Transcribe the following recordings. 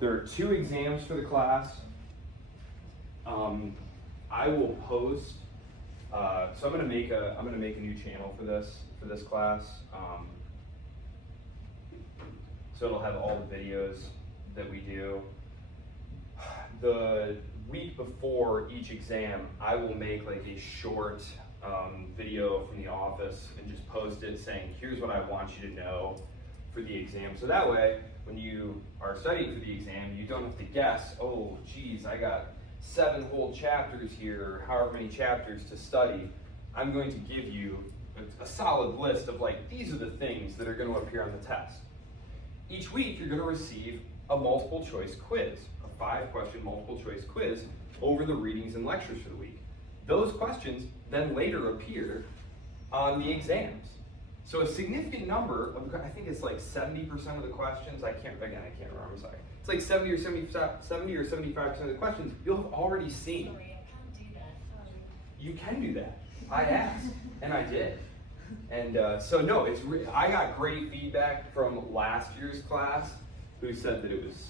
There are 2 exams for the class. I will post. So I'm gonna make a new channel for this class. So it'll have all the videos that we do. The week before each exam, I will make like a short video from the office and just post it saying, here's what I want you to know for the exam. So that way, when you are studying for the exam, you don't have to guess, oh geez, I got 7 whole chapters here, or however many chapters to study. I'm going to give you a solid list of like, these are the things that are going to appear on the test. Each week, you're going to receive a multiple choice quiz, a 5-question multiple choice quiz over the readings and lectures for the week. Those questions then later appear on the exams. So a significant number of, I think it's like 70% of the questions, I can't remember, I'm sorry. It's like 70 or 75% of the questions you'll have already seen. Sorry, I can't do that. Sorry. You can do that. I asked, and I did. And so no, I got great feedback from last year's class who said that it was,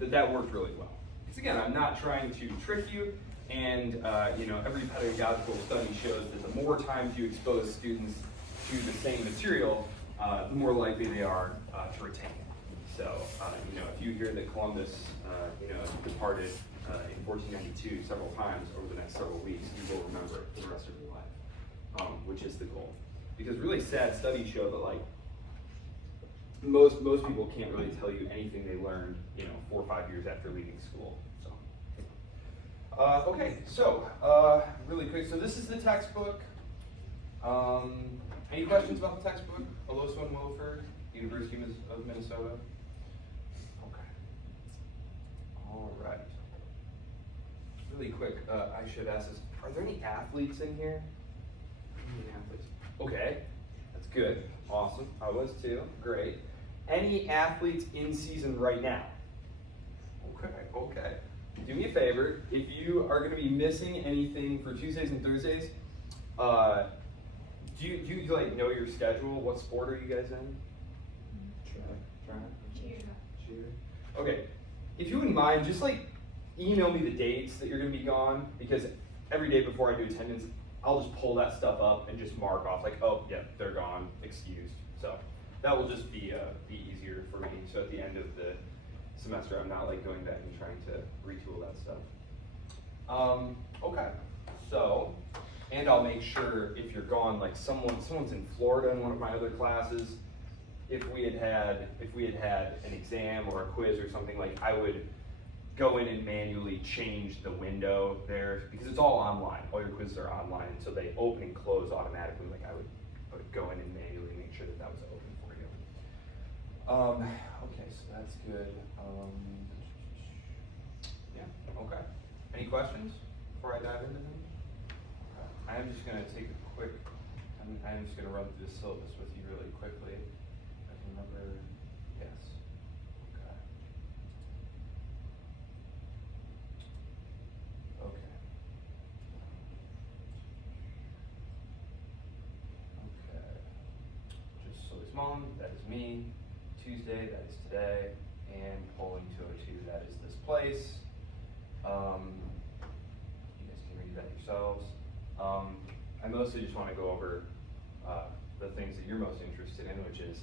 that worked really well. Because again, I'm not trying to trick you, and every pedagogical study shows that the more times you expose students to the same material, the more likely they are to retain it. So, if you hear that Columbus, departed in 1492 several times over the next several weeks, you will remember it for the rest of your life, which is the goal. Because really sad studies show that like most people can't really tell you anything they learned, 4 or 5 years after leaving school. So, okay, so really quick. So this is the textbook. Any questions about the textbook? Oloso and Wilford, University of Minnesota. Okay. All right. Really quick, I should ask this. Are there any athletes in here? Any athletes? Okay, that's good. Awesome. I was too. Great. Any athletes in season right now? Okay. Do me a favor. If you are going to be missing anything for Tuesdays and Thursdays, do you like know your schedule? What sport are you guys in? Track. Cheer. Okay. If you wouldn't mind, just like email me the dates that you're going to be gone, because every day before I do attendance, I'll just pull that stuff up and just mark off like, oh yeah, they're gone, excused. So that will just be easier for me. So at the end of the semester, I'm not like going back and trying to retool that stuff. Okay. So. And I'll make sure if you're gone, like someone's in Florida in one of my other classes, if we had had an exam or a quiz or something, like I would go in and manually change the window there, because it's all online. All your quizzes are online, and so they open and close automatically. Like I would go in and manually make sure that was open for you. Okay, so that's good. Yeah. Okay. Any questions before I dive into them? I'm just going to take a quick, I'm just going to run through the syllabus with you really quickly. I can remember, yes. Okay. Okay. Just Solis-Mullen, that is me. Tuesday, that is today. And polling 202, that is this place. You guys can read that yourselves. I mostly just want to go over the things that you're most interested in, which is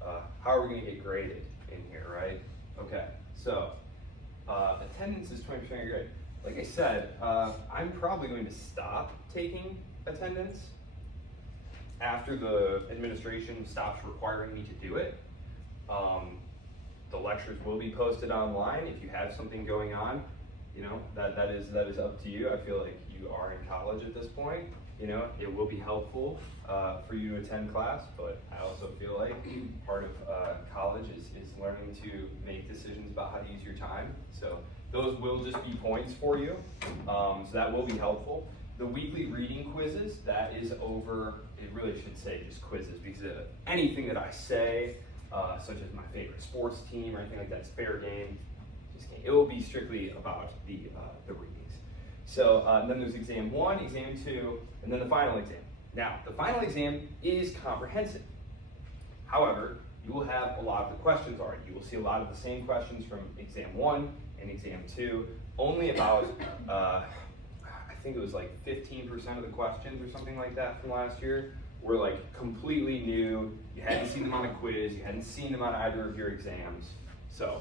how are we going to get graded in here, right? Okay, so attendance is 20% of your grade. Like I said, I'm probably going to stop taking attendance after the administration stops requiring me to do it. The lectures will be posted online. If you have something going on, that is up to you. I feel like you are in college at this point. It will be helpful for you to attend class, but I also feel like part of college is learning to make decisions about how to use your time. So those will just be points for you. So that will be helpful. The weekly reading quizzes, that is over, it really should say just quizzes, because anything that I say, such as my favorite sports team or anything like that, is fair game. It will be strictly about the readings. So then there's exam 1, exam 2, and then the final exam. Now, the final exam is comprehensive. However, you will have a lot of the questions already. You will see a lot of the same questions from exam 1 and exam 2. Only about, I think it was like 15% of the questions or something like that from last year were like completely new. You hadn't seen them on a quiz, you hadn't seen them on either of your exams. So,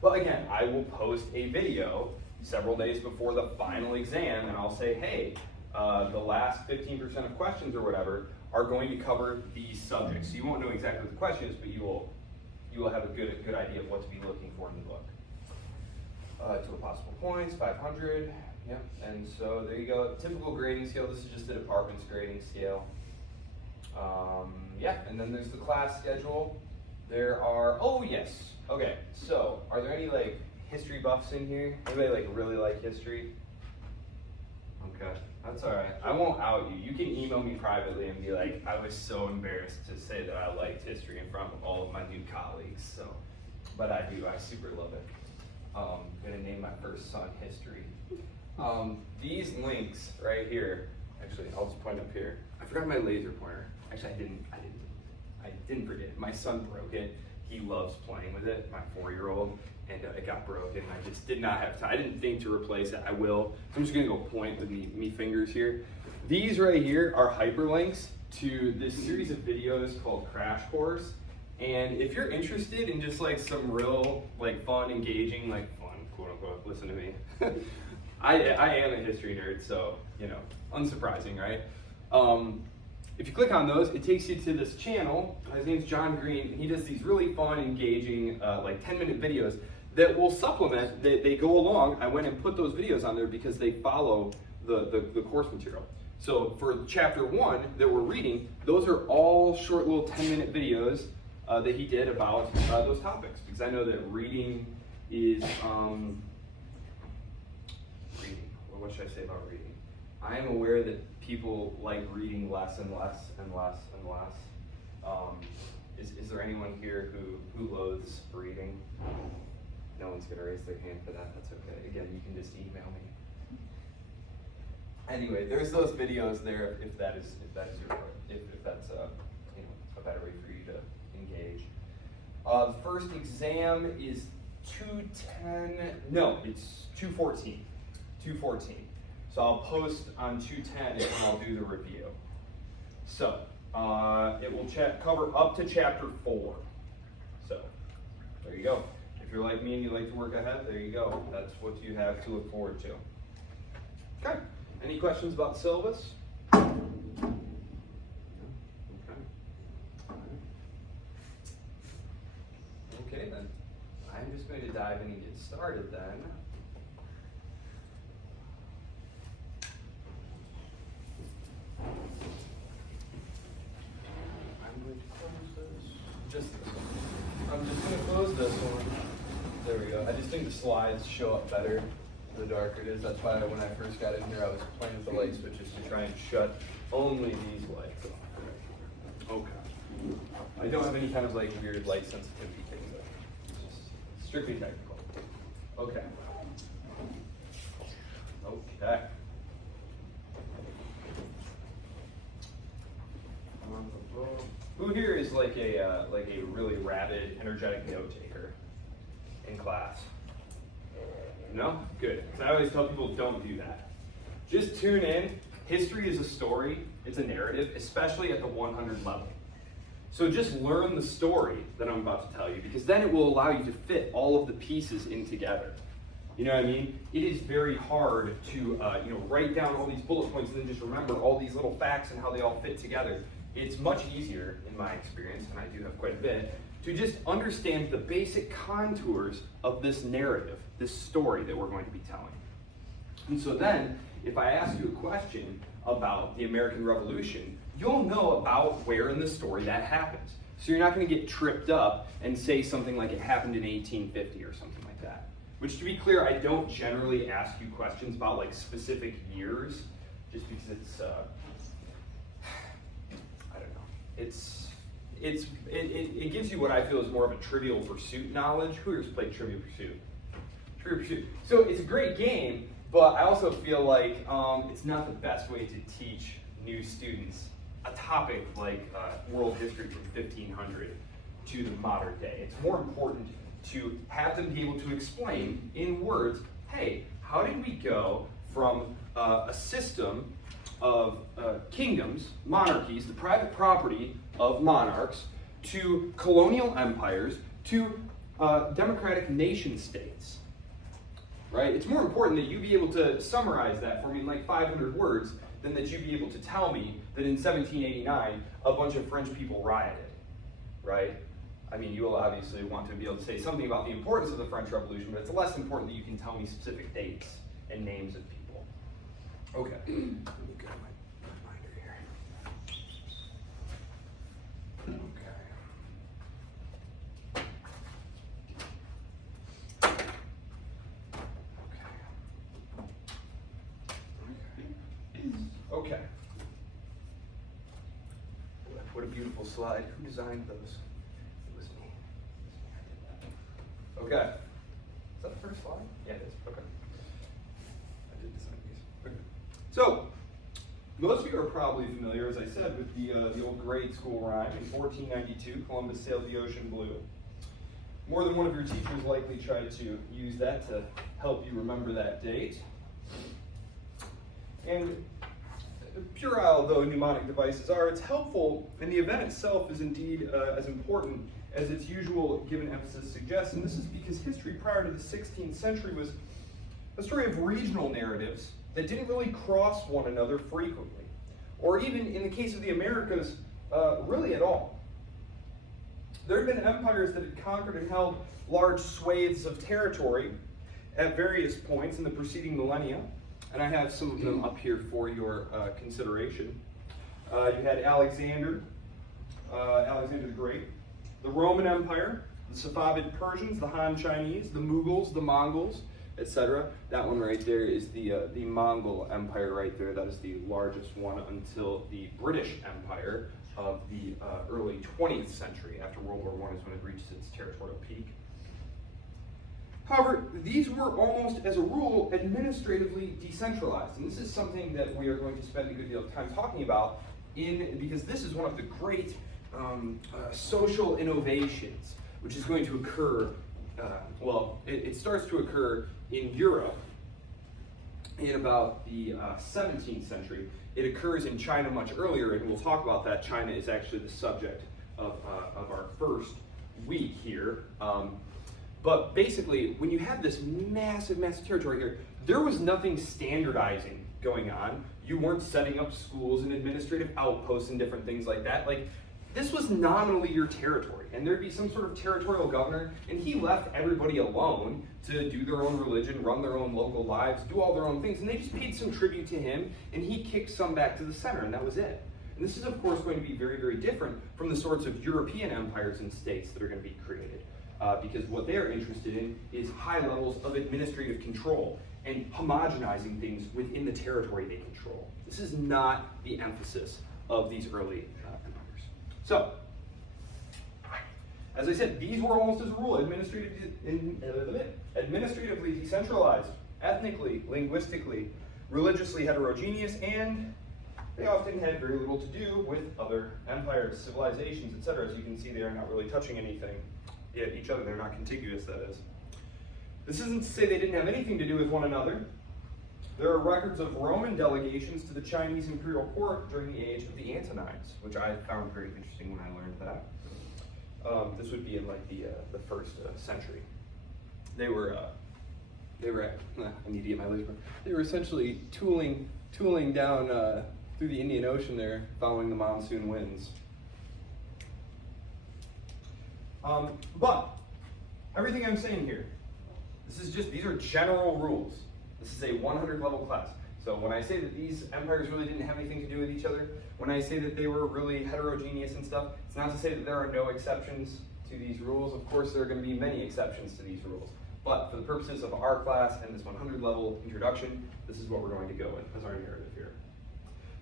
but again, I will post a video several days before the final exam, and I'll say, hey, the last 15% of questions or whatever are going to cover these subjects. So you won't know exactly what the question is, but you will have a good idea of what to be looking for in the book. Total possible points, 500. Yep. And so there you go. Typical grading scale. This is just the department's grading scale. Yeah. And then there's the class schedule. There are. Oh yes. Okay. So are there any like history buffs in here? Anybody like really like history? Okay. That's all right. I won't out you. You can email me privately and be like, I was so embarrassed to say that I liked history in front of all of my new colleagues. So, but I do. I super love it. I'm gonna name my first son history. These links right here. Actually, I'll just point up here. I forgot my laser pointer. Actually, I didn't forget. My son broke it. He loves playing with it. My 4-year-old. And it got broken. I just did not have time. I didn't think to replace it. I will. I'm just gonna go point with me fingers here. These right here are hyperlinks to this series of videos called Crash Course. And if you're interested in just like some real like fun, engaging, like fun, quote unquote, listen to me. I am a history nerd, so you know, unsurprising, right? If you click on those, it takes you to this channel. His name's John Green, and he does these really fun, engaging, like 10-minute videos that will supplement, they go along. I went and put those videos on there because they follow the course material. So for chapter 1 that we're reading, those are all short little 10-minute videos that he did about those topics. Because I know that reading is, what should I say about reading? I am aware that people like reading less and less and less and less. Is there anyone here who loathes reading? No one's gonna raise their hand for that, that's okay. Again, you can just email me. Anyway, there's those videos there if that's a better way for you to engage. The first exam is 210, no, it's 214. 214. So I'll post on 210 and I'll do the review. So it will cover up to chapter 4. So there you go. If you're like me and you like to work ahead, there you go. That's what you have to look forward to. Okay. Any questions about the syllabus? Okay. Okay then. I'm just going to dive in and get started then. I'm just going to close this one. There we go. I just think the slides show up better the darker it is. That's why when I first got in here, I was playing with the light switches to try and shut only these lights off. Okay. I don't have any kind of like weird light sensitivity thing, but it's just strictly technical. Okay. Okay. Who here is like a really rabid, energetic note taker in class? No? Good. Because I always tell people don't do that. Just tune in. History is a story. It's a narrative, especially at the 100 level. So just learn the story that I'm about to tell you, because then it will allow you to fit all of the pieces in together. You know what I mean? It is very hard to write down all these bullet points and then just remember all these little facts and how they all fit together. It's much easier, in my experience, and I do have quite a bit, to just understand the basic contours of this narrative, this story that we're going to be telling. And so then, if I ask you a question about the American Revolution, you'll know about where in the story that happens. So you're not going to get tripped up and say something like it happened in 1850 or something like that. Which, to be clear, I don't generally ask you questions about like specific years, just because it's, I don't know, it gives you what I feel is more of a Trivial Pursuit knowledge. Who here's played Trivial Pursuit? Trivial Pursuit. So it's a great game, but I also feel like it's not the best way to teach new students a topic like world history from 1500 to the modern day. It's more important to have them be able to explain in words, hey, how did we go from a system of kingdoms, monarchies, the private property of monarchs, to colonial empires, to democratic nation states, right? It's more important that you be able to summarize that for me in like 500 words than that you be able to tell me that in 1789 a bunch of French people rioted, right? I mean, you will obviously want to be able to say something about the importance of the French Revolution, but it's less important that you can tell me specific dates and names of people. Okay, let me grab my reminder here. Okay. What a beautiful slide. Who designed those? It was me. Okay. Is that the first slide? Yeah, it is. Okay. I did design these. Okay. So, most of you are probably familiar, as I said, with the old grade school rhyme. In 1492, Columbus sailed the ocean blue. More than one of your teachers likely tried to use that to help you remember that date. And puerile though mnemonic devices are, it's helpful, and the event itself is indeed as important as its usual given emphasis suggests. And this is because history prior to the 16th century was a story of regional narratives that didn't really cross one another frequently, or even in the case of the Americas, really at all. There had been empires that had conquered and held large swathes of territory at various points in the preceding millennia, and I have some of them up here for your consideration. You had Alexander the Great, the Roman Empire, the Safavid Persians, the Han Chinese, the Mughals, the Mongols, etc. That one right there is the Mongol Empire right there. That is the largest one until the British Empire of the early 20th century. After World War I is when it reaches its territorial peak. However, these were almost as a rule administratively decentralized, and this is something that we are going to spend a good deal of time talking about because this is one of the great social innovations which is going to occur, it starts to occur in Europe in about the 17th century. It occurs in China much earlier, and we'll talk about that. China is actually the subject of our first week here. But basically, when you have this massive, massive territory here, there was nothing standardizing going on. You weren't setting up schools and administrative outposts and different things like that. Like, this was nominally your territory, and there'd be some sort of territorial governor, and he left everybody alone to do their own religion, run their own local lives, do all their own things, and they just paid some tribute to him, and he kicked some back to the center, and that was it. And this is, of course, going to be very, very different from the sorts of European empires and states that are going to be created. Because what they're interested in is high levels of administrative control and homogenizing things within the territory they control. This is not the emphasis of these early empires. So, as I said, these were almost as a rule administratively decentralized, ethnically, linguistically, religiously heterogeneous, and they often had very little to do with other empires, civilizations, etc. As you can see, they are not really touching anything. Each other, they're not contiguous, that is. This isn't to say they didn't have anything to do with one another. There are records of Roman delegations to the Chinese imperial court during the age of the Antonines, which I found very interesting when I learned that. This would be in like the first century. They were I need to get my laser. They were essentially tooling down through the Indian Ocean there, following the monsoon winds. But everything I'm saying here, these are general rules. This is a 100 level class. So when I say that these empires really didn't have anything to do with each other, when I say that they were really heterogeneous and stuff, it's not to say that there are no exceptions to these rules. Of course, there are going to be many exceptions to these rules. But for the purposes of our class and this 100 level introduction, this is what we're going to go with as our narrative here.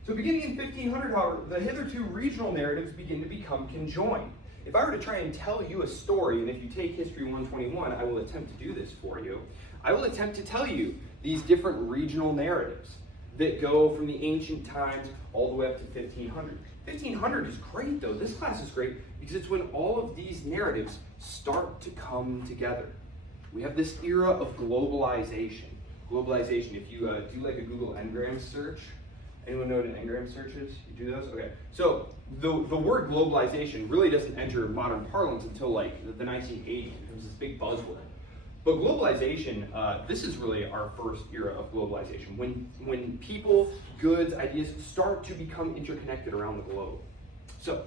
So beginning in 1500, however, the hitherto regional narratives begin to become conjoined. If I were to try and tell you a story, and if you take History 121, I will attempt to do this for you. I will attempt to tell you these different regional narratives. that go from the ancient times all the way up to 1500. 1500 is great though. This class is great because it's when all of these narratives start to come together. We have this era of globalization. Globalization, if you do like a Google Ngram search, anyone know what an Ngram search is? You do those? Okay. So the word globalization really doesn't enter modern parlance until like the 1980s. It becomes this big buzzword. But globalization, this is really our first era of globalization, when people, goods, ideas start to become interconnected around the globe. So,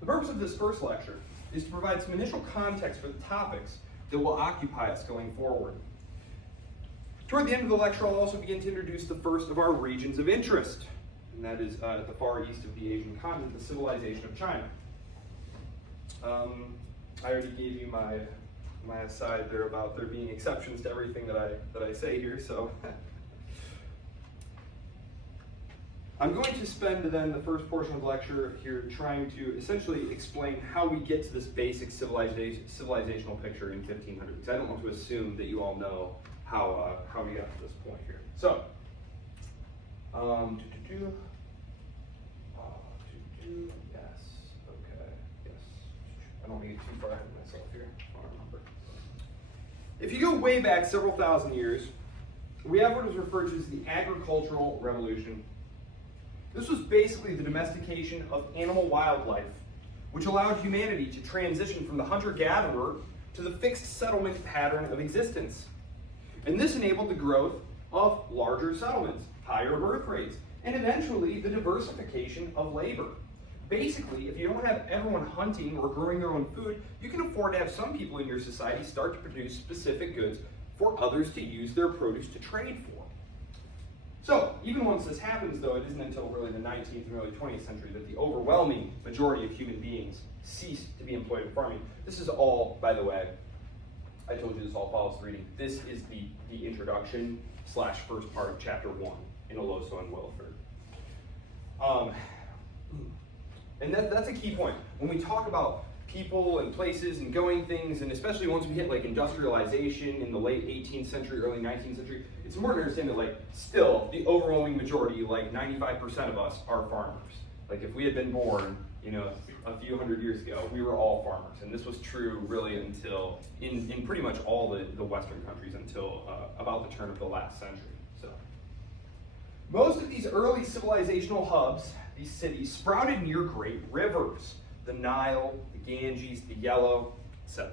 the purpose of this first lecture is to provide some initial context for the topics that will occupy us going forward. Toward the end of the lecture, I'll also begin to introduce the first of our regions of interest, and that is at the far east of the Asian continent, the civilization of China. I already gave you my aside there about there being exceptions to everything that I say here, so I'm going to spend then the first portion of the lecture here trying to essentially explain how we get to this basic civilizational picture in 1500, because I don't want to assume that you all know how we got to this point here. So, yes, okay, yes. I don't want to get too far ahead of myself here. I don't remember. If you go way back several thousand years, we have what is referred to as the agricultural revolution. This was basically the domestication of animal wildlife, which allowed humanity to transition from the hunter-gatherer to the fixed settlement pattern of existence. And this enabled the growth of larger settlements, higher birth rates, and eventually the diversification of labor. Basically, if you don't have everyone hunting or growing their own food, you can afford to have some people in your society start to produce specific goods for others to use their produce to trade for. So, even once this happens, though, it isn't until really the 19th and early 20th century that the overwhelming majority of human beings cease to be employed in farming. This is all, by the way, I told you this all follows the reading. This is the introduction / first part of chapter 1 in Oloso and Wilford. And that's a key point. When we talk about people and places and going things, and especially once we hit like industrialization in the late 18th century, early 19th century, it's important to understand that like still the overwhelming majority, like 95% of us, are farmers. Like if we had been born, you know, a few hundred years ago, we were all farmers, and this was true really until in pretty much all the Western countries until about the turn of the last century. So most of these early civilizational hubs, these cities, sprouted near great rivers: the Nile, the Ganges, the Yellow, etc.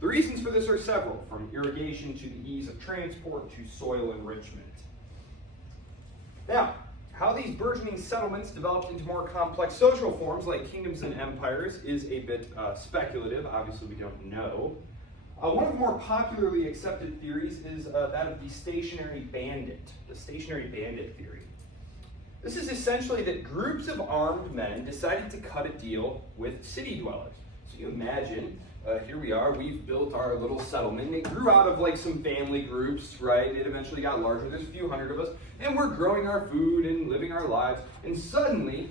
The reasons for this are several, from irrigation to the ease of transport to soil enrichment. Now, how these burgeoning settlements developed into more complex social forms like kingdoms and empires is a bit speculative. Obviously, we don't know. One of the more popularly accepted theories is that of the stationary bandit theory. This is essentially that groups of armed men decided to cut a deal with city dwellers. So you imagine, here we are, we've built our little settlement. It grew out of like some family groups, right? It eventually got larger. There's a few hundred of us, and we're growing our food and living our lives. And suddenly,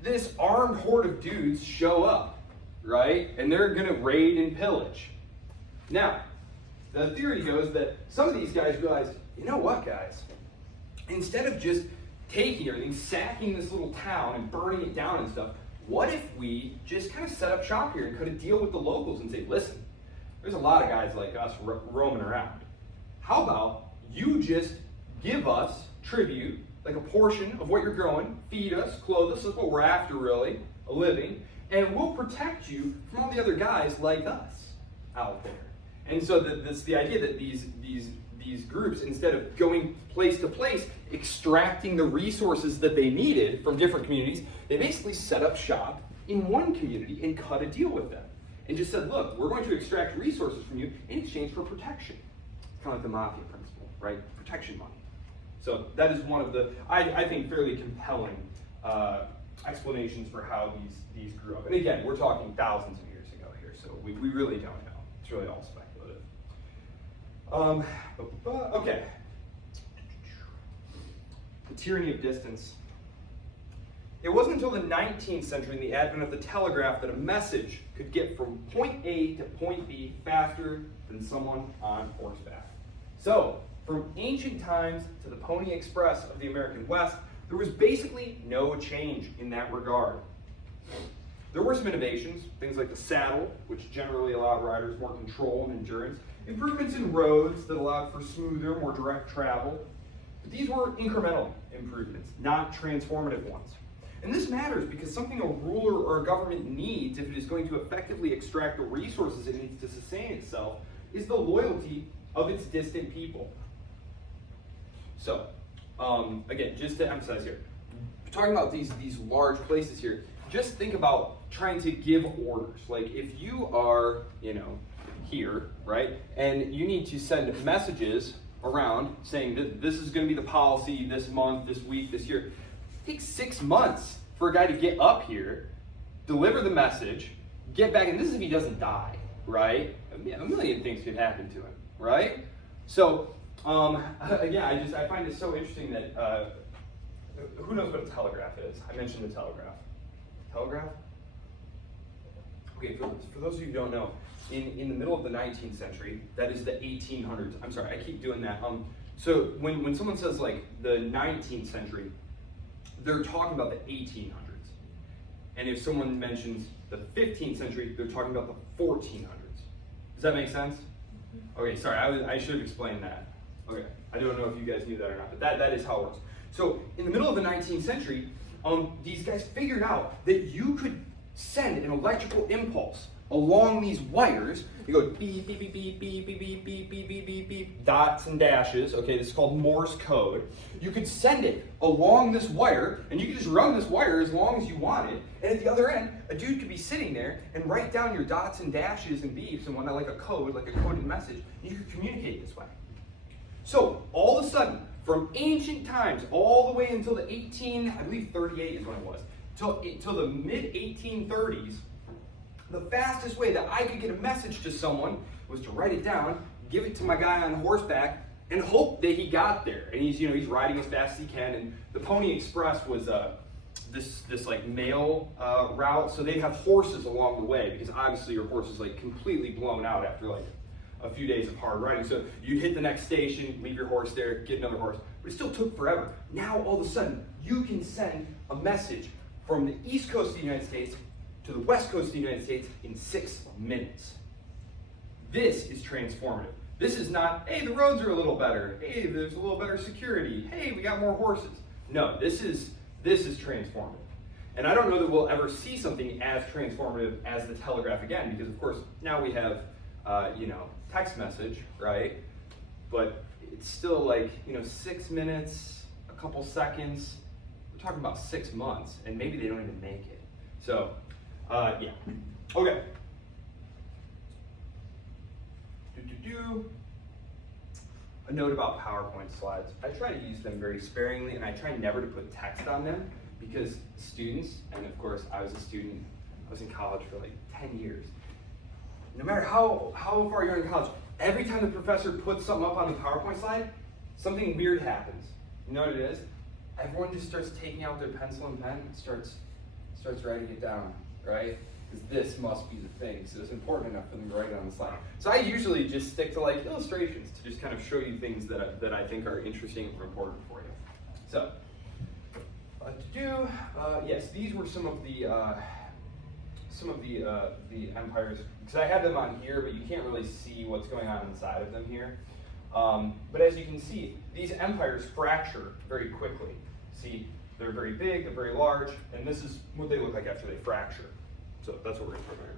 this armed horde of dudes show up, right? And they're gonna raid and pillage. Now, the theory goes that some of these guys realized, you know what, guys? Instead of just taking everything, sacking this little town and burning it down and stuff, what if we just kind of set up shop here and cut a deal with the locals and say, listen, there's a lot of guys like us roaming around. How about you just give us tribute, like a portion of what you're growing, feed us, clothe us, that's what we're after really, a living, and we'll protect you from all the other guys like us out there. And so that's the idea that these groups, instead of going place to place, extracting the resources that they needed from different communities, they basically set up shop in one community and cut a deal with them. And just said, look, we're going to extract resources from you in exchange for protection. It's kind of like the mafia principle, right? Protection money. So that is one of the, I think, fairly compelling explanations for how these grew up. And again, we're talking thousands of years ago here, so we really don't know. It's really all speculative. Okay. The tyranny of distance. It wasn't until the 19th century and the advent of the telegraph that a message could get from point A to point B faster than someone on horseback. So, from ancient times to the Pony Express of the American West, there was basically no change in that regard. There were some innovations, things like the saddle, which generally allowed riders more control and endurance, improvements in roads that allowed for smoother, more direct travel. But these were incremental improvements, not transformative ones. And this matters because something a ruler or a government needs if it is going to effectively extract the resources it needs to sustain itself is the loyalty of its distant people. So, again, just to emphasize here, talking about these large places here, just think about trying to give orders. Like if you are, here, right, and you need to send messages around saying that this is going to be the policy this month, this week, this year. It takes 6 months for a guy to get up here, deliver the message, get back, and this is if he doesn't die, right? A million things could happen to him, right? So, again, I find it so interesting that, who knows what a telegraph is? I mentioned the telegraph. Telegraph? Okay, for those of you who don't know, in the middle of the 19th century, that is the 1800s. I'm sorry, I keep doing that. So when someone says like the 19th century, they're talking about the 1800s. And if someone mentions the 15th century, they're talking about the 1400s. Does that make sense? Okay, sorry, I should have explained that. Okay, I don't know if you guys knew that or not, but that is how it works. So in the middle of the 19th century, these guys figured out that you could send an electrical impulse along these wires. You go beep, beep, beep, beep, beep, beep, beep, beep, beep, beep, beep, beep, dots and dashes. Okay, this is called Morse code. You could send it along this wire, and you could just run this wire as long as you wanted. And at the other end, a dude could be sitting there and write down your dots and dashes and beeps and whatnot, like a code, like a coded message. And you could communicate this way. So all of a sudden, from ancient times all the way until the 38 is when it was, till the mid 1830s, the fastest way that I could get a message to someone was to write it down, give it to my guy on horseback, and hope that he got there. And he's riding as fast as he can. And the Pony Express was this like mail route, so they'd have horses along the way because obviously your horse is like completely blown out after like a few days of hard riding. So you'd hit the next station, leave your horse there, get another horse. But it still took forever. Now all of a sudden you can send a message from the East Coast of the United States to the West Coast of the United States in 6 minutes. This is transformative. This is not, hey, the roads are a little better. Hey, there's a little better security. Hey, we got more horses. No, this is transformative. And I don't know that we'll ever see something as transformative as the telegraph again, because of course now we have, text message, right? But it's still like, 6 minutes, a couple seconds. We're talking about 6 months, and maybe they don't even make it. So, yeah. Okay. A note about PowerPoint slides. I try to use them very sparingly, and I try never to put text on them because students, and of course I was a student, I was in college for like 10 years. No matter how far you're in college, every time the professor puts something up on the PowerPoint slide, something weird happens. You know what it is? Everyone just starts taking out their pencil and pen and starts writing it down, right? Because this must be the thing. So it's important enough for them to write it on the slide. So I usually just stick to like illustrations to just kind of show you things that I think are interesting or important for you. So, yes, these were some of the empires, because I have them on here, but you can't really see what's going on inside of them here. But as you can see, these empires fracture very quickly. See, they're very big, they're very large, and this is what they look like after they fracture. So that's what we're going to talk about here.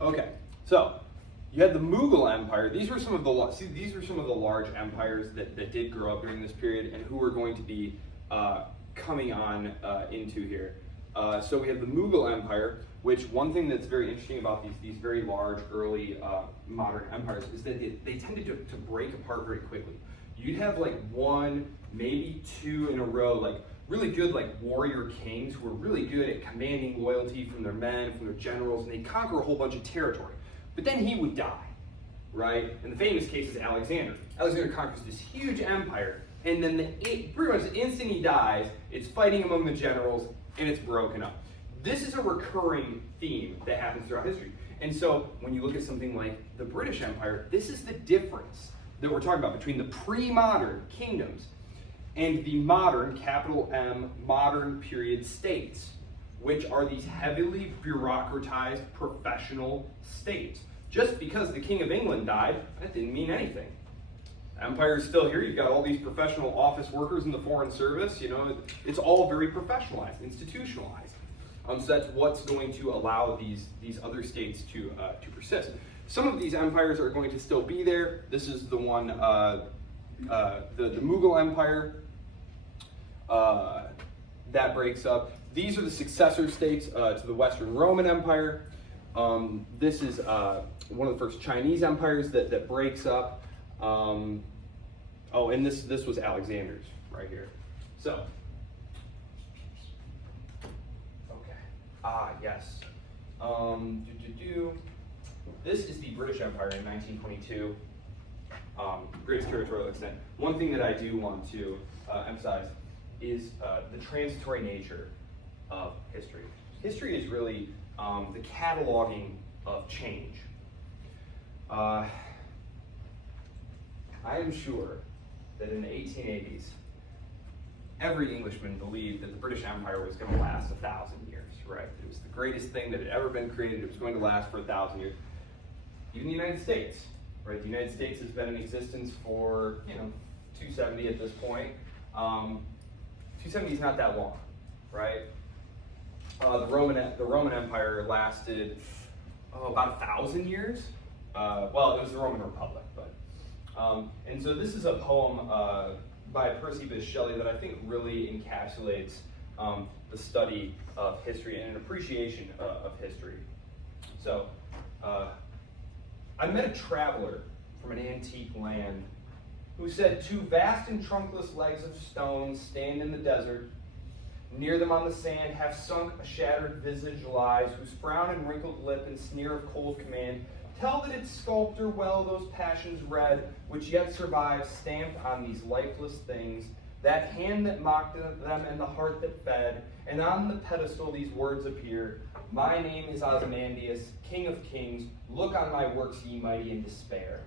Okay, so you had the Mughal Empire. These were some of the large empires that did grow up during this period, and who we're going to be coming on into here. So we have the Mughal Empire, which one thing that's very interesting about these very large early modern empires is that they tended to break apart very quickly. You'd have like 1, maybe 2 in a row, like really good like warrior kings who were really good at commanding loyalty from their men, from their generals, and they'd conquer a whole bunch of territory. But then he would die, right? And the famous case is Alexander. Alexander conquers this huge empire, and then pretty much the instant he dies, it's fighting among the generals, and it's broken up. This is a recurring theme that happens throughout history. And so when you look at something like the British Empire, this is the difference that we're talking about between the pre-modern kingdoms and the modern, capital M, modern period states, which are these heavily bureaucratized professional states. Just because the King of England died, that didn't mean anything. The empire is still here. You've got all these professional office workers in the foreign service. You know, it's all very professionalized, institutionalized. So that's what's going to allow these other states to persist. Some of these empires are going to still be there. This is the one, the Mughal Empire, that breaks up. These are the successor states to the Western Roman Empire. This is one of the first Chinese empires that breaks up. Oh, and this was Alexander's right here. So, okay. Yes. This is the British Empire in 1922. Greatest territorial extent. One thing that I do want to emphasize is the transitory nature of history. History is really the cataloging of change. I am sure that in the 1880s, every Englishman believed that the British Empire was going to last 1,000 years, right? It was the greatest thing that had ever been created. It was going to last for 1,000 years. Even the United States, right? The United States has been in existence for, 270 at this point. 270 is not that long, right? The Roman Empire lasted about 1,000 years. Well, it was the Roman Republic, but and so this is a poem by Percy Bysshe Shelley that I think really encapsulates the study of history and an appreciation of history. So, I met a traveler from an antique land who said, "Two vast and trunkless legs of stone stand in the desert. Near them on the sand, half sunk, a shattered visage lies, whose frown and wrinkled lip and sneer of cold command tell that its sculptor well those passions read, which yet survive, stamped on these lifeless things, that hand that mocked them and the heart that fed, and on the pedestal these words appear, my name is Ozymandias, King of Kings, look on my works, ye mighty, in despair.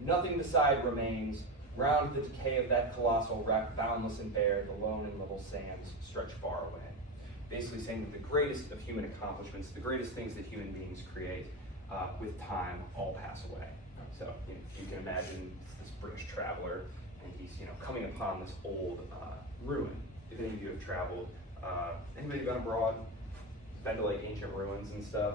Nothing beside remains, round the decay of that colossal wreck, boundless and bare, the lone and level sands stretch far away." Basically saying that the greatest of human accomplishments, the greatest things that human beings create, with time, all pass away. So you can imagine this British traveler, and he's coming upon this old ruin. If any of you have traveled, anybody been abroad? Been to like ancient ruins and stuff?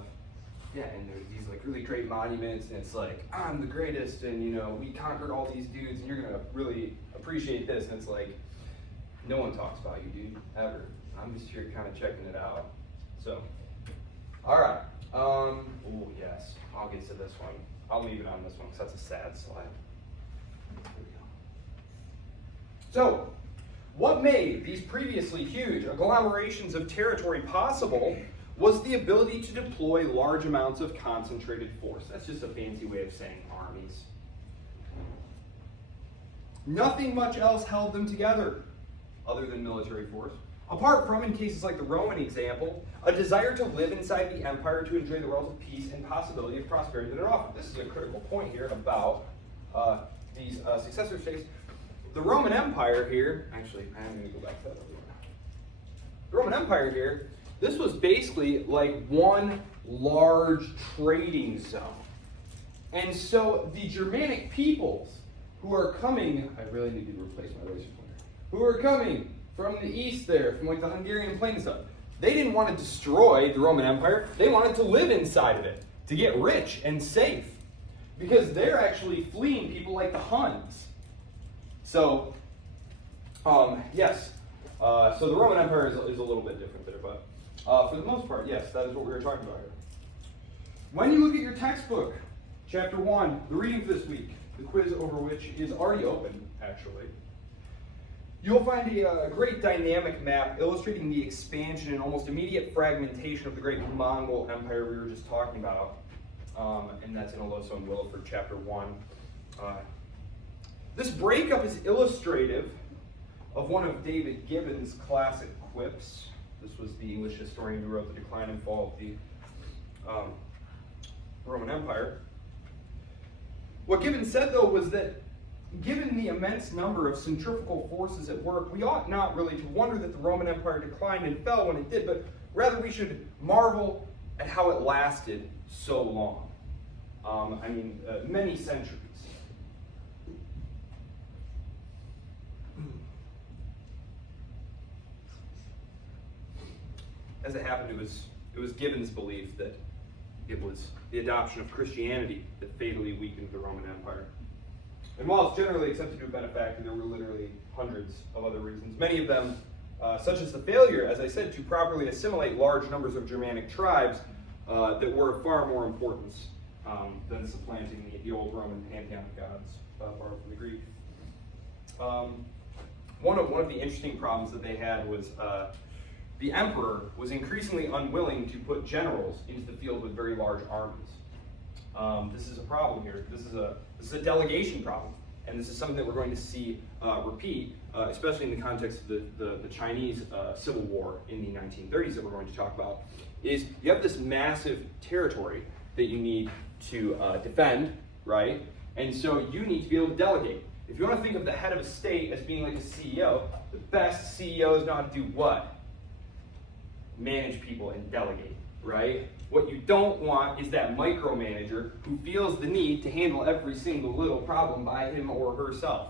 Yeah, and there's these like really great monuments, and it's like, I'm the greatest, and we conquered all these dudes, and you're gonna really appreciate this. And it's like, no one talks about you, dude, ever. I'm just here kind of checking it out. So, all right. Oh yes, I'll get to this one. I'll leave it on this one because that's a sad slide. Here we go. So, what made these previously huge agglomerations of territory possible was the ability to deploy large amounts of concentrated force. That's just a fancy way of saying armies. Nothing much else held them together other than military force. Apart from, in cases like the Roman example, a desire to live inside the empire to enjoy the relative peace and possibility of prosperity that it offered. This is a critical point here about these successor states. The Roman Empire here, actually, I'm going to go back to that. The Roman Empire here, this was basically like one large trading zone. And so the Germanic peoples who are coming, I really need to replace my laser pointer, who are coming from the east there, from like the Hungarian plain and stuff, they didn't want to destroy the Roman Empire. They wanted to live inside of it, to get rich and safe, because they're actually fleeing people like the Huns. So, yes, so the Roman Empire is a little bit different there, but for the most part, yes, that is what we were talking about here. When you look at your textbook, chapter 1, the reading for this week, the quiz over which is already open, actually, you'll find a great dynamic map illustrating the expansion and almost immediate fragmentation of the great Mongol Empire we were just talking about. and that's in Oloso and Williford, chapter 1. This breakup is illustrative of one of David Gibbon's classic quips. This was the English historian who wrote The Decline and Fall of the Roman Empire. What Gibbon said, though, was that given the immense number of centrifugal forces at work, we ought not really to wonder that the Roman Empire declined and fell when it did, but rather we should marvel at how it lasted so long. Many centuries. As it happened, it was Gibbon's belief that it was the adoption of Christianity that fatally weakened the Roman Empire. And while it's generally accepted to have been a factor, there were literally hundreds of other reasons. Many of them, such as the failure, as I said, to properly assimilate large numbers of Germanic tribes that were of far more importance than supplanting the old Roman pantheon of gods borrowed from the Greek. One of the interesting problems that they had was the emperor was increasingly unwilling to put generals into the field with very large armies. This is a problem here. This is a delegation problem, and this is something that we're going to see repeat, especially in the context of the Chinese Civil War in the 1930s that we're going to talk about. Is you have this massive territory that you need to defend, right? And so you need to be able to delegate. If you want to think of the head of a state as being like a CEO, the best CEOs know how to do what? Manage people and delegate, right? What you don't want is that micromanager who feels the need to handle every single little problem by him or herself,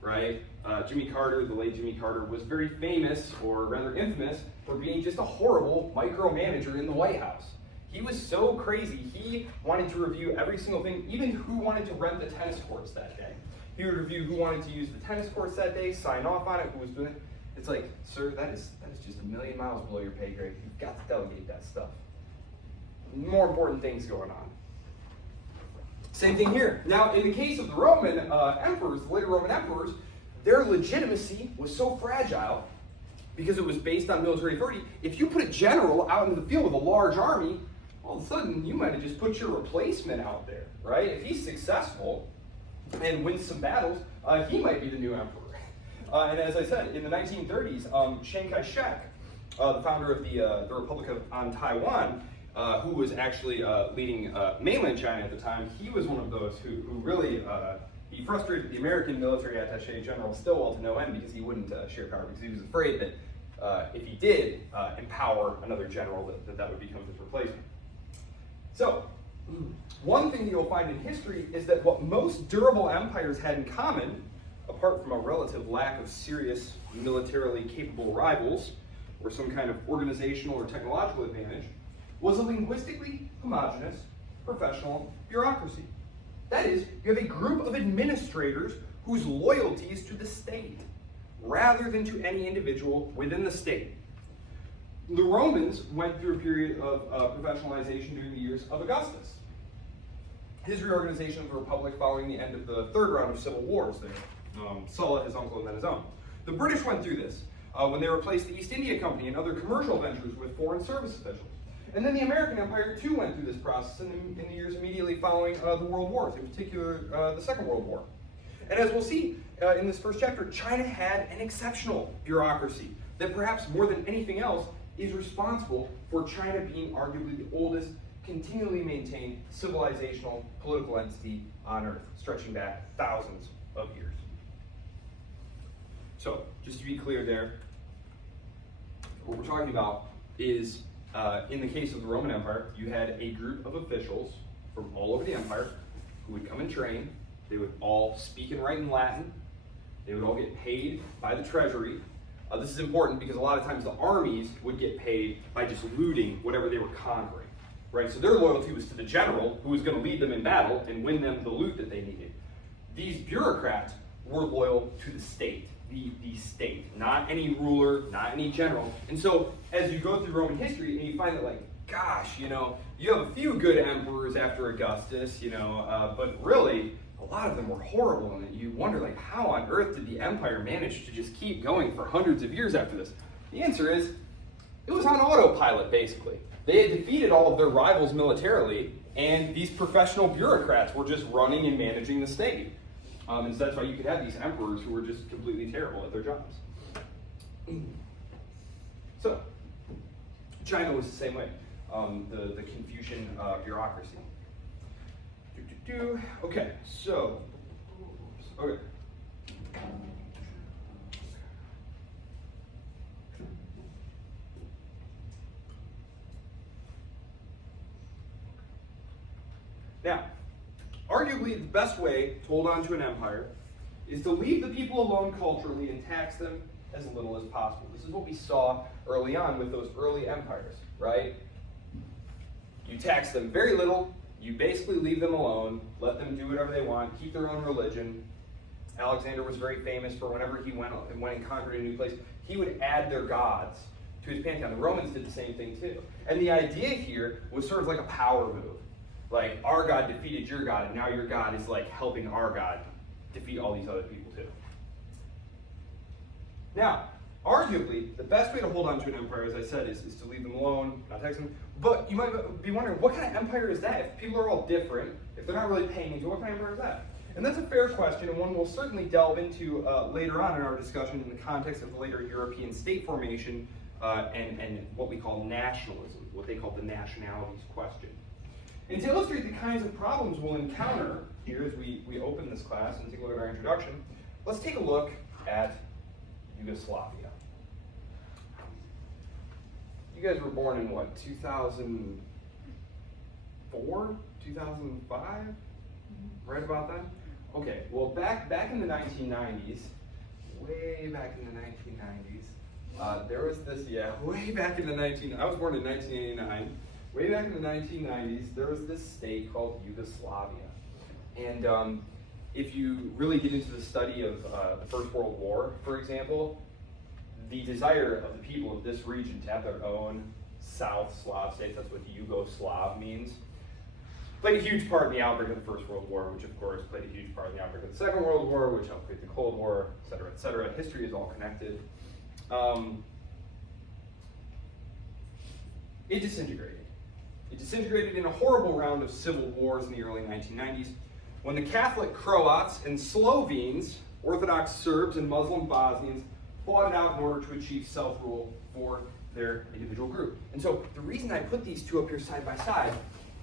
right? Jimmy Carter, the late Jimmy Carter, was very famous, or rather infamous, for being just a horrible micromanager in the White House. He was so crazy, he wanted to review every single thing, even who wanted to rent the tennis courts that day. He would review who wanted to use the tennis courts that day, sign off on it, who was doing it. It's like, sir, that is just a million miles below your pay grade. You've got to delegate that stuff. More important things going on. Same thing here. Now, in the case of the Roman emperors, the later Roman emperors, their legitimacy was so fragile because it was based on military authority. If you put a general out into the field with a large army, all of a sudden you might have just put your replacement out there, right? If he's successful and wins some battles, he might be the new emperor. And as I said, in the 1930s, Chiang Kai-shek, the founder of the Republic on Taiwan, who was actually leading mainland China at the time, he was one of those who really, he frustrated the American military attaché General Stilwell to no end because he wouldn't share power, because he was afraid that if he did empower another general, that would become his replacement. So, one thing that you'll find in history is that what most durable empires had in common, apart from a relative lack of serious militarily capable rivals, or some kind of organizational or technological advantage, was a linguistically homogeneous professional bureaucracy. That is, you have a group of administrators whose loyalty is to the state, rather than to any individual within the state. The Romans went through a period of professionalization during the years of Augustus. His reorganization of the Republic following the end of the third round of civil wars there. Sulla, his uncle, and then his own. The British went through this when they replaced the East India Company and other commercial ventures with foreign service officials. And then the American Empire, too, went through this process in the years immediately following the World Wars, in particular the Second World War. And as we'll see in this first chapter, China had an exceptional bureaucracy that perhaps more than anything else is responsible for China being arguably the oldest continually maintained civilizational political entity on Earth, stretching back thousands of years. So, just to be clear there, what we're talking about is, in the case of the Roman Empire, you had a group of officials from all over the empire who would come and train. They would all speak and write in Latin. They would all get paid by the treasury. This is important because a lot of times the armies would get paid by just looting whatever they were conquering, right? So their loyalty was to the general who was going to lead them in battle and win them the loot that they needed. These bureaucrats were loyal to the state, the state, not any ruler, not any general. And so as you go through Roman history and you find that, like, gosh, you have a few good emperors after Augustus, but really a lot of them were horrible, and you wonder, like, how on earth did the empire manage to just keep going for hundreds of years after this? The answer is, it was on autopilot, basically. They had defeated all of their rivals militarily, And these professional bureaucrats were just running and managing the state. And so that's why you could have these emperors who were just completely terrible at their jobs. So, China was the same way. The Confucian bureaucracy. Okay, so, okay. Now, arguably the best way to hold on to an empire is to leave the people alone culturally and tax them as little as possible. This is what we saw early on with those early empires, right? You tax them very little, you basically leave them alone, let them do whatever they want, keep their own religion. Alexander was very famous for whenever he went and conquered a new place, he would add their gods to his pantheon. The Romans did the same thing too. And the idea here was sort of like a power move. Like, our God defeated your God, and now your God is like helping our God defeat all these other people too. Now, arguably, the best way to hold on to an empire, as I said, is to leave them alone, not tax them. But you might be wondering, what kind of empire is that? If people are all different, if they're not really paying into, what kind of empire is that? And that's a fair question, and one we'll certainly delve into later on in our discussion in the context of the later European state formation and what we call nationalism, what they call the nationalities question. And to illustrate the kinds of problems we'll encounter here as we open this class and take a look at our introduction, let's take a look at Yugoslavia. You guys were born in what, 2004, 2005? Right about that? Okay, well back in the 1990s, way back in the 1990s, there was this, way back in the I was born in 1989. Way back in the 1990s, there was this state called Yugoslavia. And if you really get into the study of the First World War, for example, the desire of the people of this region to have their own South Slav states, that's what Yugoslav means, played a huge part in the outbreak of the First World War, which of course played a huge part in the outbreak of the Second World War, which helped create the Cold War, et cetera, et cetera. History is all connected. It disintegrated. It disintegrated in a horrible round of civil wars in the early 1990s when the Catholic Croats and Slovenes, Orthodox Serbs and Muslim Bosnians, fought it out in order to achieve self-rule for their individual group. And so the reason I put these two up here side by side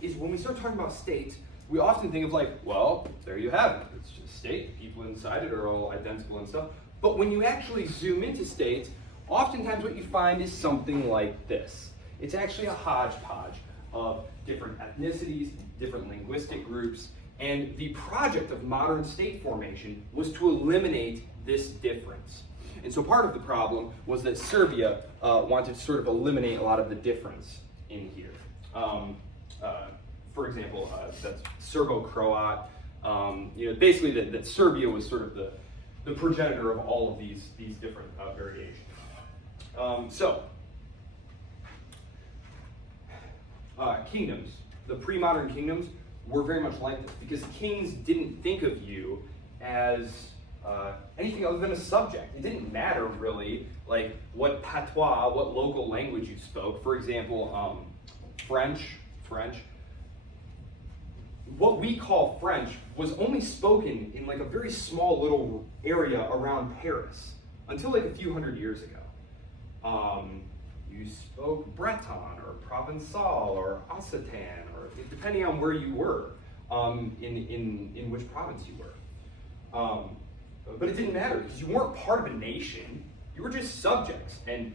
is when we start talking about states, we often think of like, well, there you have it. It's just a state. The people inside it are all identical and stuff. But when you actually zoom into states, oftentimes what you find is something like this. It's actually a hodgepodge of different ethnicities, different linguistic groups, and the project of modern state formation was to eliminate this difference. And so part of the problem was that Serbia wanted to sort of eliminate a lot of the difference in here. For example, that's Serbo-Croat. Basically that Serbia was sort of the progenitor of all of these different variations. Kingdoms, the pre-modern kingdoms, were very much like this because kings didn't think of you as anything other than a subject. It didn't matter really, like what patois, what local language you spoke. For example, French. What we call French was only spoken in like a very small little area around Paris until like a few hundred years ago. You spoke Breton or Provençal or Occitan, or depending on where you were, in which province you were. But it didn't matter because you weren't part of a nation. You were just subjects, and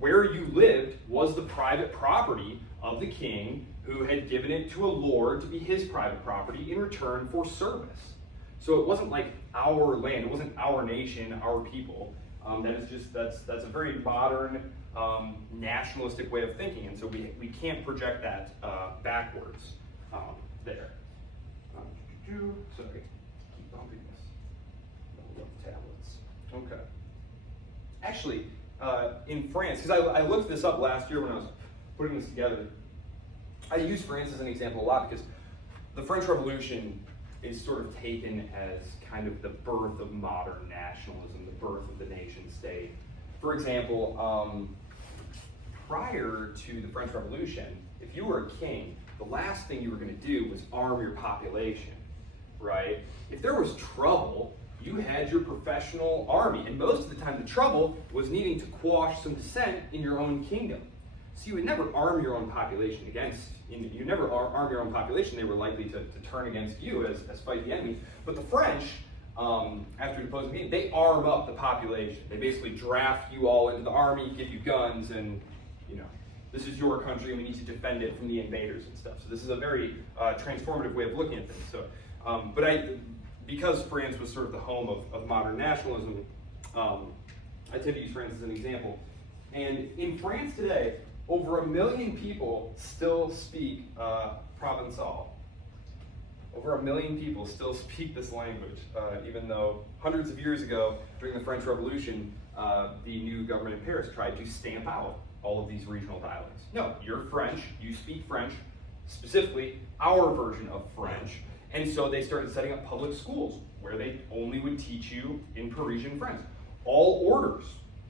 where you lived was the private property of the king, who had given it to a lord to be his private property in return for service. So it wasn't like our land, it wasn't our nation, our people. That's a very modern nationalistic way of thinking, and so we can't project that backwards there. Sorry, keep bumping this. Love tablets. Okay. Actually, in France, because I looked this up last year when I was putting this together, I use France as an example a lot because the French Revolution is sort of taken as kind of the birth of modern nationalism, the birth of the nation state. For example, prior to the French Revolution, if you were a king, the last thing you were going to do was arm your population, right? If there was trouble, you had your professional army, and most of the time the trouble was needing to quash some dissent in your own kingdom. So you would never arm your own population you never arm your own population. They were likely to turn against you as fight the enemy. But the French, after deposing me, they arm up the population. They basically draft you all into the army, give you guns, and this is your country, and we need to defend it from the invaders and stuff. So this is a very transformative way of looking at things. So, because France was sort of the home of modern nationalism, I tend to use France as an example. And in France today, over 1 million people still speak Provençal. Over 1 million people still speak this language, even though hundreds of years ago, during the French Revolution, the new government in Paris tried to stamp out all of these regional dialects. No, you're French, you speak French, specifically our version of French, and so they started setting up public schools where they only would teach you in Parisian French. All orders,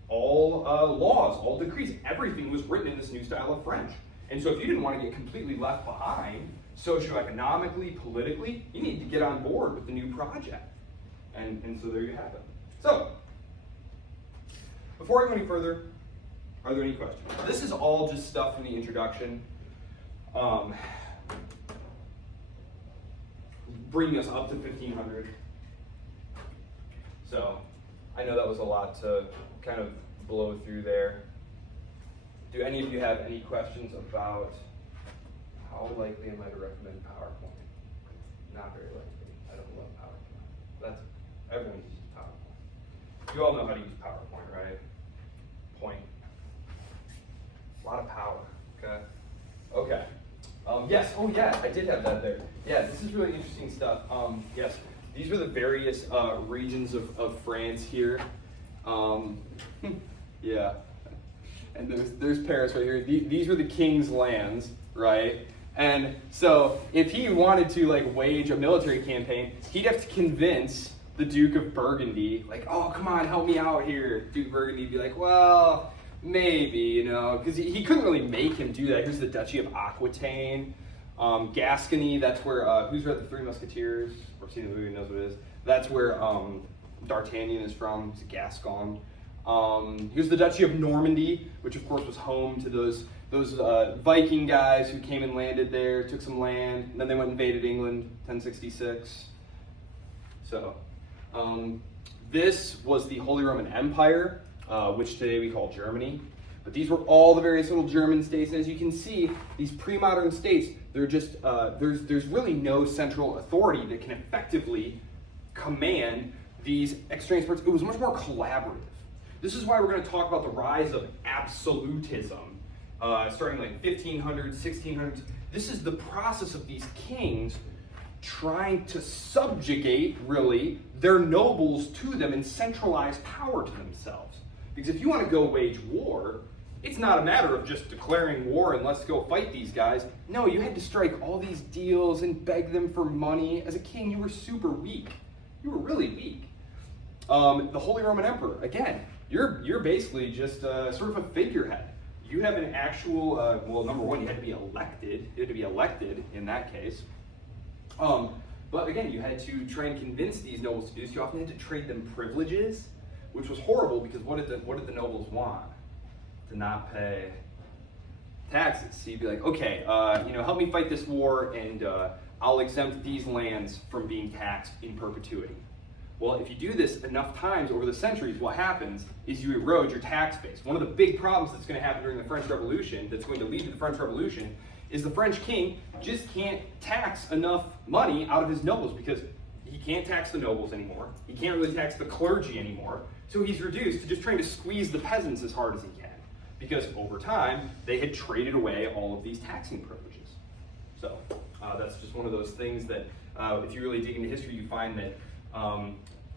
all laws, all decrees, everything was written in this new style of French. And so if you didn't want to get completely left behind, socioeconomically, politically, you need to get on board with the new project. And so there you have it. So, before I go any further, are there any questions? This is all just stuff from the introduction, bringing us up to 1500. So, I know that was a lot to kind of blow through there. Do any of you have any questions about how likely am I to recommend PowerPoint? Not very likely. I don't love PowerPoint. Everyone uses PowerPoint. You all know how to use PowerPoint, right? Point. A lot of power, okay? Okay. Yes, oh yeah, I did have that there. Yeah, this is really interesting stuff. Yes, these are the various regions of France here. Yeah, and there's Paris right here. These were the king's lands, right? And so if he wanted to wage a military campaign, he'd have to convince the Duke of Burgundy, oh, come on, help me out here. Duke of Burgundy would be like, well, maybe, because he couldn't really make him do that. Here's the Duchy of Aquitaine. Gascony, that's where, who's read the Three Musketeers, or seen the movie knows what it is. That's where D'Artagnan is from, he's a Gascon. Here's the Duchy of Normandy, which of course was home to those Viking guys who came and landed there, took some land, and then they went and invaded England, 1066. So, this was the Holy Roman Empire, which today we call Germany. But these were all the various little German states, and as you can see, these pre-modern states, they're just, there's really no central authority that can effectively command these extraneous parts. It was much more collaborative. This is why we're going to talk about the rise of absolutism, starting 1500s, 1600s. This is the process of these kings trying to subjugate, really, their nobles to them and centralize power to themselves. Because if you want to go wage war, it's not a matter of just declaring war and let's go fight these guys. No, you had to strike all these deals and beg them for money. As a king, you were super weak. You were really weak. The Holy Roman Emperor, again, you're basically just sort of a figurehead. You have an actual, well, number one, you had to be elected. You had to be elected in that case. But again, you had to try and convince these nobles to do this. You often had to trade them privileges, which was horrible because what did the nobles want? To not pay taxes. So you'd be like, okay, help me fight this war, and I'll exempt these lands from being taxed in perpetuity. Well, if you do this enough times over the centuries, what happens is you erode your tax base. One of the big problems that's going to happen during the French Revolution, that's going to lead to the French Revolution, is the French king just can't tax enough money out of his nobles because he can't tax the nobles anymore. He can't really tax the clergy anymore. So he's reduced to just trying to squeeze the peasants as hard as he can. Because over time, they had traded away all of these taxing privileges. So that's just one of those things that if you really dig into history, you find that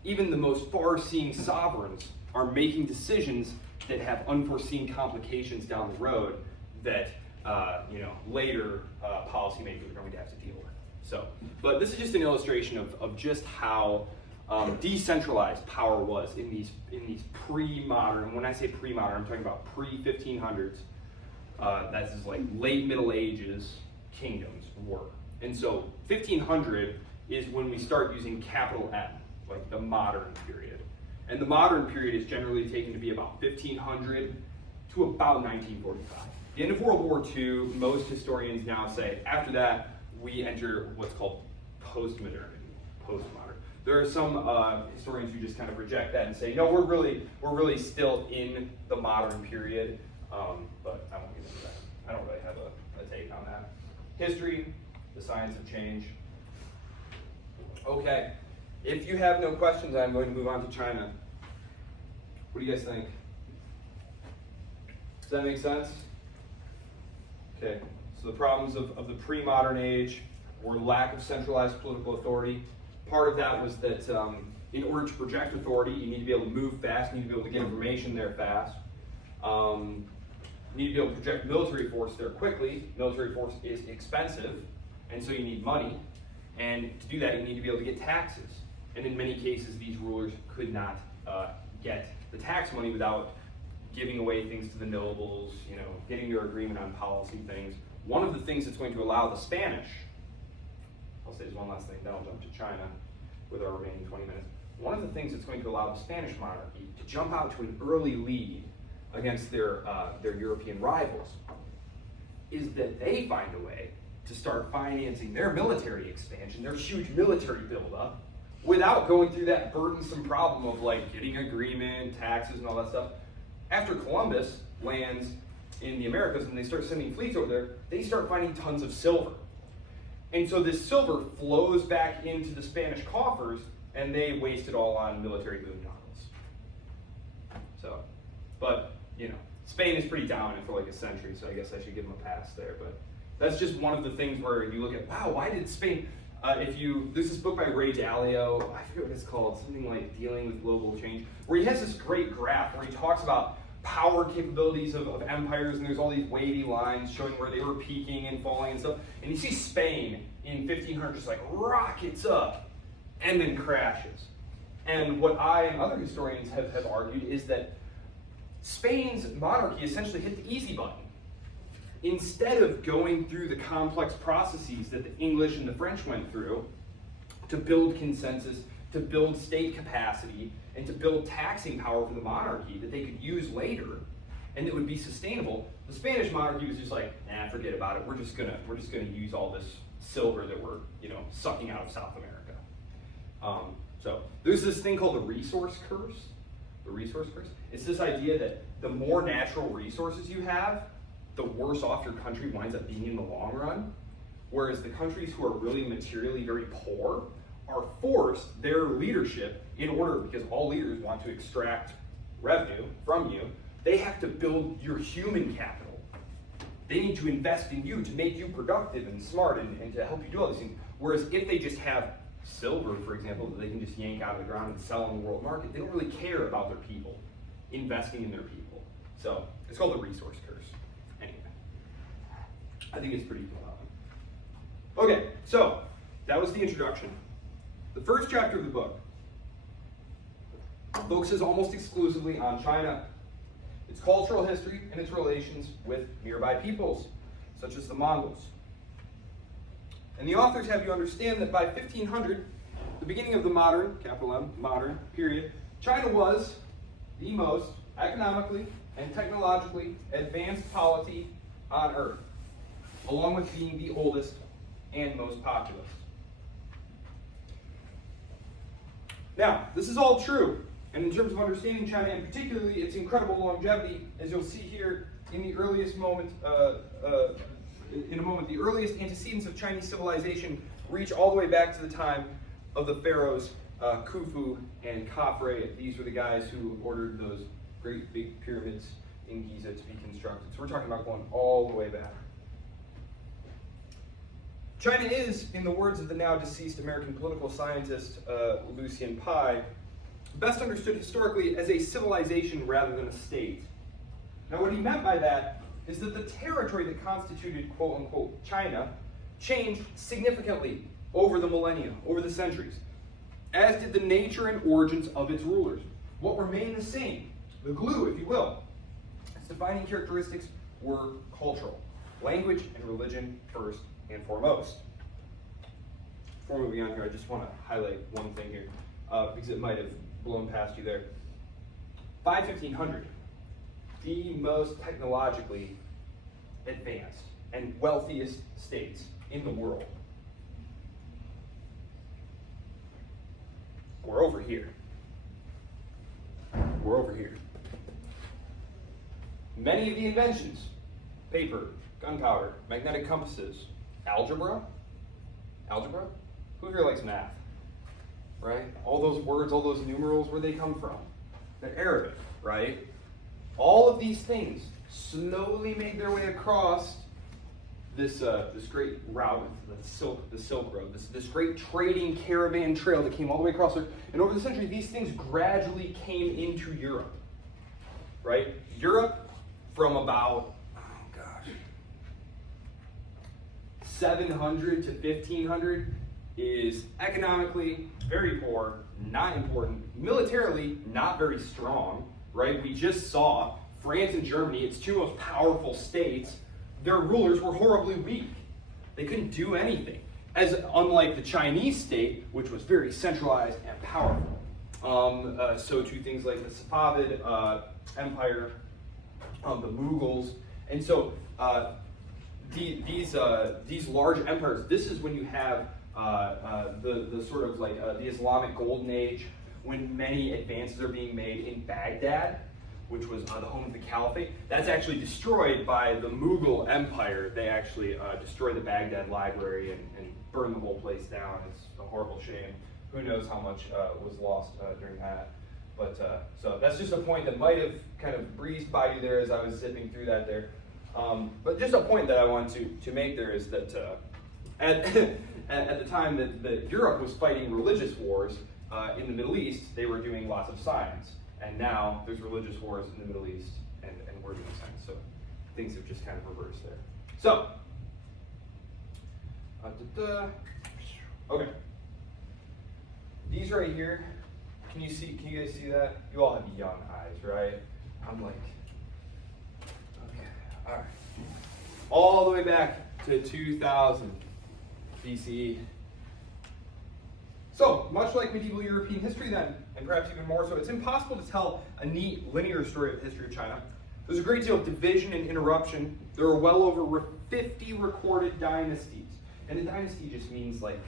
even the most far-seeing sovereigns are making decisions that have unforeseen complications down the road that later policymakers are going to have to deal with. So, but this is just an illustration of just how decentralized power was in these pre-modern. When I say pre-modern, I'm talking about pre-1500s. That's late Middle Ages kingdoms were. And so 1500 is when we start using capital M, like the modern period. And the modern period is generally taken to be about 1500 to about 1945. The end of World War II, most historians now say, after that, we enter what's called postmodernity, postmodern. There are some historians who just kind of reject that and say, no, we're really still in the modern period, but I won't get into that. I don't really have a take on that. History, the science of change. Okay, if you have no questions, I'm going to move on to China. What do you guys think? Does that make sense? Okay, so the problems of the pre-modern age were lack of centralized political authority. Part of that was that in order to project authority, you need to be able to move fast, you need to be able to get information there fast. You need to be able to project military force there quickly. Military force is expensive, and so you need money. And to do that, you need to be able to get taxes. And in many cases, these rulers could not get the tax money without giving away things to the nobles, getting their agreement on policy things. One of the things that's going to allow the Spanish, I'll say this one last thing, then I'll jump to China with our remaining 20 minutes. One of the things that's going to allow the Spanish monarchy to jump out to an early lead against their European rivals is that they find a way to start financing their military expansion, their huge military buildup, without going through that burdensome problem of like getting agreement, taxes, and all that stuff. After Columbus lands in the Americas and they start sending fleets over there, they start finding tons of silver. And so this silver flows back into the Spanish coffers, and they waste it all on military boondoggles. So, but, Spain is pretty dominant for like a century, so I guess I should give them a pass there. But that's just one of the things where you look at, wow, why did Spain, there's this book by Ray Dalio, I forget what it's called, something like Dealing with Global Change, where he has this great graph where he talks about power capabilities of empires, and there's all these wavy lines showing where they were peaking and falling and stuff. And you see Spain in 1500 just like rockets up and then crashes. And what I and other historians have argued is that Spain's monarchy essentially hit the easy button. Instead of going through the complex processes that the English and the French went through to build consensus, to build state capacity, and to build taxing power for the monarchy that they could use later and that would be sustainable, the Spanish monarchy was just like, nah, forget about it. We're just gonna use all this silver that we're sucking out of South America. So there's this thing called the resource curse. The resource curse. It's this idea that the more natural resources you have, the worse off your country winds up being in the long run. Whereas the countries who are really materially very poor are forced their leadership in order, because all leaders want to extract revenue from you, they have to build your human capital. They need to invest in you to make you productive and smart and to help you do all these things. Whereas if they just have silver, for example, that they can just yank out of the ground and sell on the world market, they don't really care about their people, investing in their people. So it's called the resource curse. Anyway, I think it's pretty compelling. Okay, so that was the introduction. The first chapter of the book focuses almost exclusively on China, its cultural history, and its relations with nearby peoples, such as the Mongols. And the authors have you understand that by 1500, the beginning of the modern, capital M, modern period, China was the most economically and technologically advanced polity on Earth, along with being the oldest and most populous. Now, this is all true, and in terms of understanding China, and particularly its incredible longevity, as you'll see here in the earliest moment, in a moment, the earliest antecedents of Chinese civilization reach all the way back to the time of the pharaohs Khufu and Khafre. These were the guys who ordered those great big pyramids in Giza to be constructed. So we're talking about going all the way back. China is, in the words of the now deceased American political scientist Lucian Pye, best understood historically as a civilization rather than a state. Now what he meant by that is that the territory that constituted quote-unquote China changed significantly over the millennia, over the centuries, as did the nature and origins of its rulers. What remained the same, the glue, if you will, its defining characteristics were cultural, language and religion first and foremost. Before moving on here, I just want to highlight one thing here, because it might have blown past you there. By 1500, the most technologically advanced and wealthiest states in the world were over here. We're over here. Many of the inventions, paper, gunpowder, magnetic compasses, algebra, who here likes math, right? All those words, all those numerals, where they come from? They're Arabic, right? All of these things slowly made their way across this great route, the Silk Road, this great trading caravan trail that came all the way across there. And over the centuries, these things gradually came into Europe, right? Europe, from about 700 to 1500, is economically very poor, not important, militarily not very strong, right? We just saw France and Germany, its two most powerful states, their rulers were horribly weak. They couldn't do anything. As unlike the Chinese state, which was very centralized and powerful. So too things like the Safavid Empire, the Mughals, and so these large empires. This is when you have the sort of like the Islamic Golden Age, when many advances are being made in Baghdad, which was the home of the Caliphate. That's actually destroyed by the Mughal Empire. They actually destroyed the Baghdad library and burned the whole place down. It's a horrible shame. Who knows how much was lost during that. But so that's just a point that might have kind of breezed by you there as I was zipping through that there. But just a point that I want to make there is that at the time that Europe was fighting religious wars in the Middle East, they were doing lots of science. And now there's religious wars in the Middle East, and we're doing science. So things have just kind of reversed there. So, okay. These right here, can you guys see that? You all have young eyes, right? I'm like, okay, all right. All the way back to 2000 BCE. So, much like medieval European history then, and perhaps even more so, it's impossible to tell a neat linear story of the history of China. There's a great deal of division and interruption. There are well over 50 recorded dynasties. And a dynasty just means like,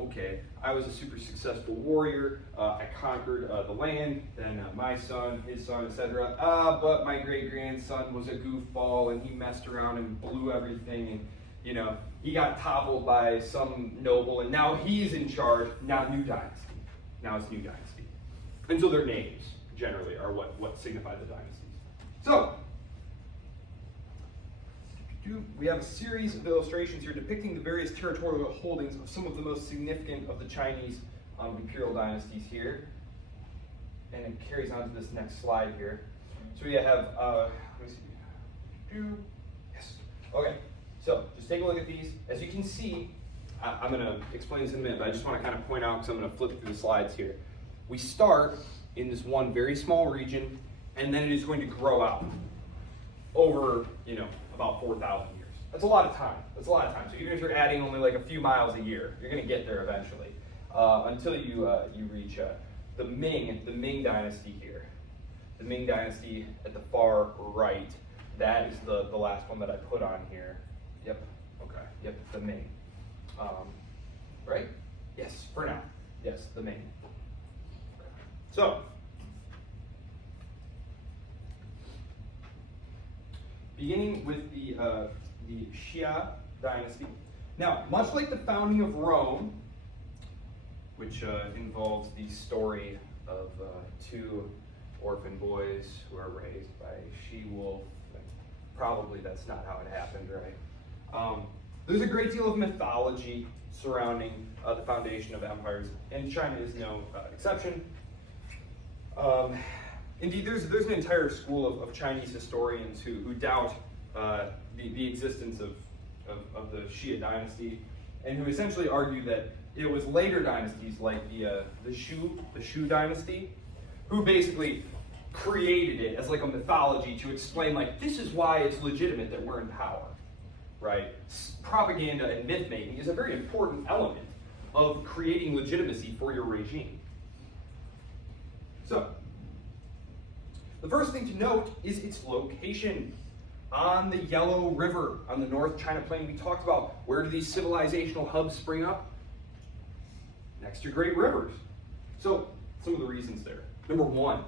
okay, I was a super successful warrior, I conquered the land, then my son, his son, etc. But my great-grandson was a goofball and he messed around and blew everything, and you know, he got toppled by some noble, and now he's in charge. Now new dynasty. Now it's new dynasty. And so their names, generally, are what signify the dynasties. So, we have a series of illustrations here depicting the various territorial holdings of some of the most significant of the Chinese imperial dynasties here. And it carries on to this next slide here. So we have, let me see. Yes. Okay. So just take a look at these. As you can see, I'm going to explain this in a minute, but I just want to kind of point out, because I'm going to flip through the slides here. We start in this one very small region, and then it is going to grow out over, about 4,000 years. That's a lot of time. That's a lot of time. So even if you're adding only like a few miles a year, you're going to get there eventually, until you reach the Ming Dynasty here. The Ming Dynasty at the far right. That is the last one that I put on here. Yep. Okay. Yep. The Ming. Right? Yes. For now. Yes. The Ming. Okay. So, beginning with the Xia dynasty. Now, much like the founding of Rome, which involves the story of two orphan boys who are raised by a she-wolf, probably that's not how it happened, right? There's a great deal of mythology surrounding the foundation of empires, and China is no exception. Indeed, there's an entire school of Chinese historians who doubt the existence of the Xia dynasty, and who essentially argue that it was later dynasties like the Shu dynasty, who basically created it as like a mythology to explain like, this is why it's legitimate that we're in power. right? Propaganda and myth making is a very important element of creating legitimacy for your regime. So, the first thing to note is its location on the Yellow River, on the North China Plain. We talked about where do these civilizational hubs spring up? Next to great rivers. So, some of the reasons there. Number one,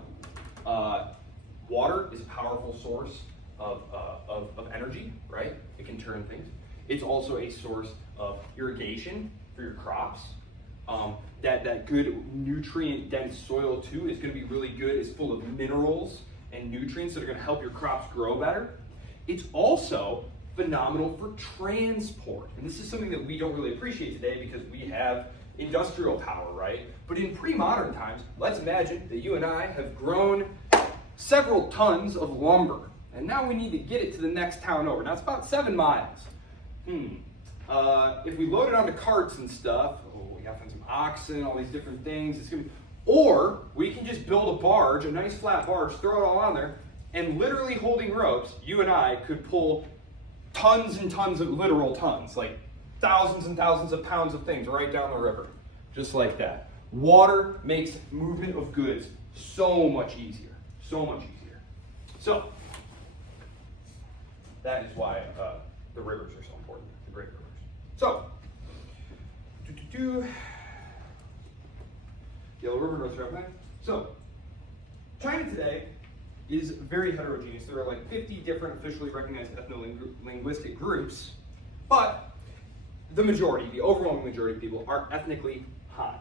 water is a powerful source of energy, right? It can turn things. It's also a source of irrigation for your crops. That good nutrient-dense soil too is going to be really good. It's full of minerals and nutrients that are going to help your crops grow better. It's also phenomenal for transport. And this is something that we don't really appreciate today because we have industrial power, right? But in pre-modern times, let's imagine that you and I have grown several tons of lumber. And now we need to get it to the next town over. Now it's about 7 miles. If we load it onto carts and stuff, we have to have some oxen, all these different things. It's gonna be, or we can just build a barge, a nice flat barge, throw it all on there, and literally holding ropes, you and I could pull tons and tons of literal tons, like thousands and thousands of pounds of things right down the river, just like that. Water makes movement of goods so much easier, so much easier. So, that is why the rivers are so important, the great rivers. So, Yellow River, North China Plain. So, China today is very heterogeneous. There are like 50 different officially recognized ethno-linguistic groups, but the majority, the overwhelming majority of people are ethnically Han.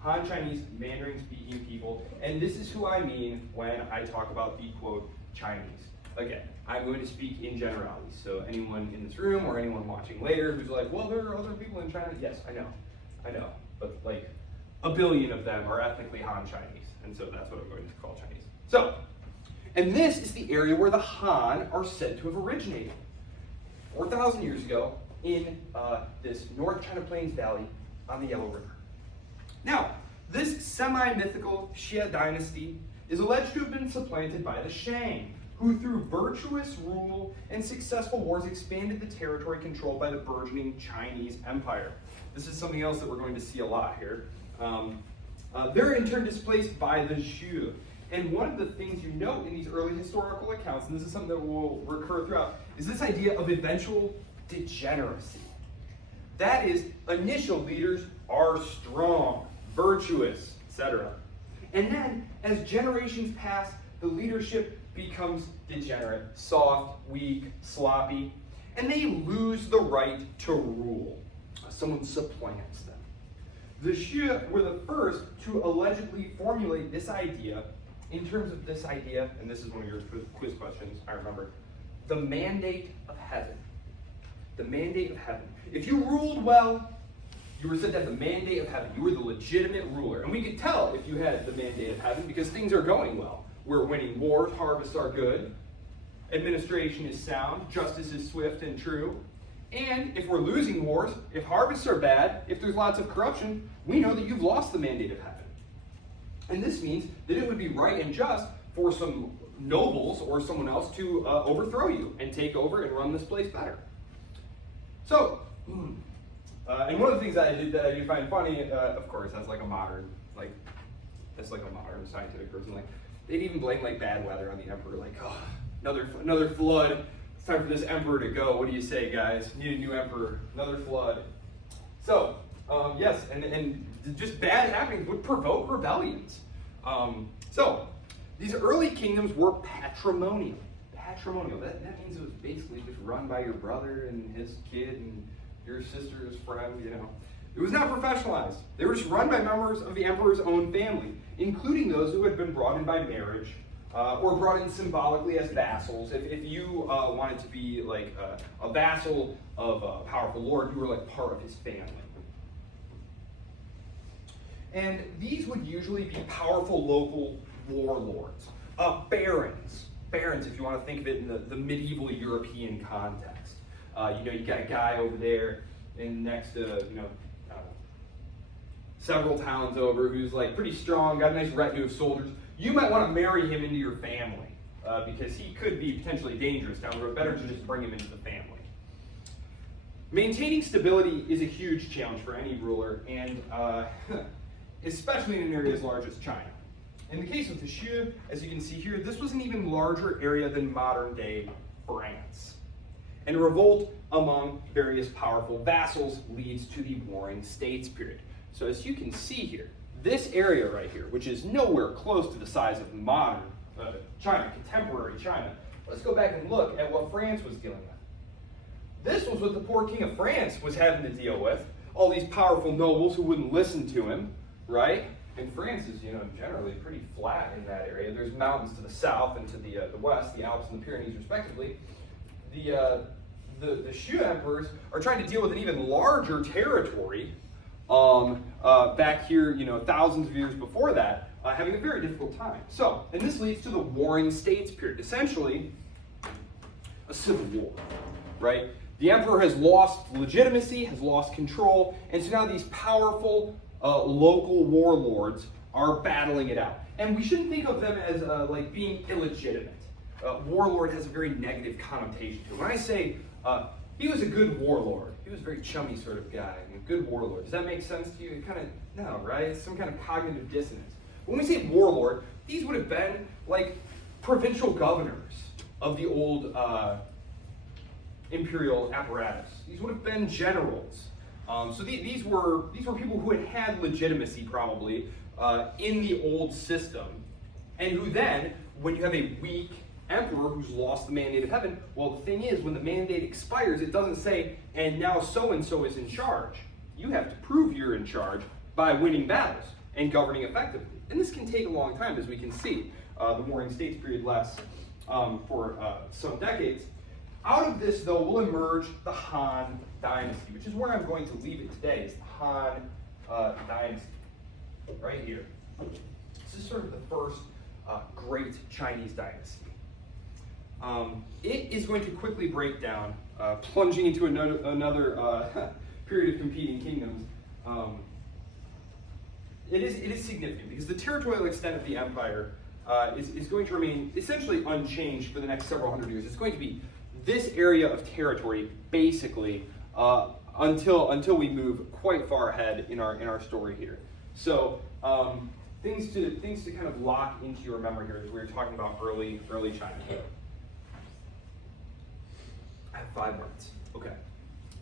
Han Chinese, Mandarin-speaking people, and this is who I mean when I talk about the, quote, Chinese. Again, I'm going to speak in generalities, so anyone in this room or anyone watching later who's like, well, there are other people in China. Yes, I know, but like a billion of them are ethnically Han Chinese, and so that's what I'm going to call Chinese. So, and this is the area where the Han are said to have originated. 4,000 years ago in this North China Plains Valley on the Yellow River. Now, this semi-mythical Xia dynasty is alleged to have been supplanted by the Shang, who through virtuous rule and successful wars expanded the territory controlled by the burgeoning Chinese Empire. This is something else that we're going to see a lot here. They're in turn displaced by the Zhou. And one of the things you note in these early historical accounts, and this is something that will recur throughout, is this idea of eventual degeneracy. That is, initial leaders are strong, virtuous, etc. And then, as generations pass, the leadership becomes degenerate, soft, weak, sloppy, and they lose the right to rule. Someone supplants them. The Xue were the first to allegedly formulate this idea in terms of this idea, and this is one of your quiz questions, I remember, the mandate of heaven. The mandate of heaven. If you ruled well, you were said to have the mandate of heaven. You were the legitimate ruler. And we could tell if you had the mandate of heaven because things are going well. We're winning wars, harvests are good, administration is sound, justice is swift and true. And if we're losing wars, if harvests are bad, if there's lots of corruption, we know that you've lost the mandate of heaven. And this means that it would be right and just for some nobles or someone else to overthrow you and take over and run this place better. So, and one of the things that I do find funny, of course, as like a modern, scientific person, like they'd even blame like bad weather on the emperor, like, oh, another flood. It's time for this emperor to go. What do you say, guys? Need a new emperor. Another flood. So, yes, and just bad happenings would provoke rebellions. So, these early kingdoms were patrimonial. Patrimonial. That means it was basically just run by your brother and his kid and your sister's friend, you know. It was not professionalized. They were just run by members of the emperor's own family, including those who had been brought in by marriage or brought in symbolically as vassals. If you wanted to be like a vassal of a powerful lord, you were like part of his family. And these would usually be powerful local warlords, barons, if you want to think of it in the medieval European context. You got a guy over there next to, several towns over who's like pretty strong, got a nice retinue of soldiers. You might want to marry him into your family because he could be potentially dangerous down the road. Better to just bring him into the family. Maintaining stability is a huge challenge for any ruler, and especially in an area as large as China. In the case of the Xu, as you can see here, this was an even larger area than modern-day France. And revolt among various powerful vassals leads to the Warring States period. So as you can see here, this area right here, which is nowhere close to the size of modern China, contemporary China, let's go back and look at what France was dealing with. This was what the poor king of France was having to deal with. All these powerful nobles who wouldn't listen to him, right? And France is, generally pretty flat in that area. There's mountains to the south and to the west, the Alps and the Pyrenees respectively. The Xu emperors are trying to deal with an even larger territory back here, thousands of years before that, having a very difficult time. So, and this leads to the Warring States period, essentially a civil war, right? The emperor has lost legitimacy, has lost control, and so now these powerful local warlords are battling it out. And we shouldn't think of them as like being illegitimate. Warlord has a very negative connotation to it. When I say he was a good warlord, he was a very chummy sort of guy, a good warlord. Does that make sense to you? Kind of, no, right? It's some kind of cognitive dissonance. When we say warlord, these would have been like provincial governors of the old imperial apparatus. These would have been generals. So these were people who had legitimacy probably in the old system, and who then, when you have a weak emperor who's lost the mandate of heaven, well, the thing is, when the mandate expires, it doesn't say, and now so-and-so is in charge. You have to prove you're in charge by winning battles and governing effectively. And this can take a long time, as we can see. The Warring States period lasts for some decades. Out of this, though, will emerge the Han Dynasty, which is where I'm going to leave it today, is the Han Dynasty, right here. This is sort of the first great Chinese dynasty. It is going to quickly break down, plunging into another period of competing kingdoms. It is significant because the territorial extent of the empire is going to remain essentially unchanged for the next several hundred years. It's going to be this area of territory, basically, until we move quite far ahead in our story here. So things to kind of lock into your memory here as we were talking about early China. I have 5 minutes. Okay.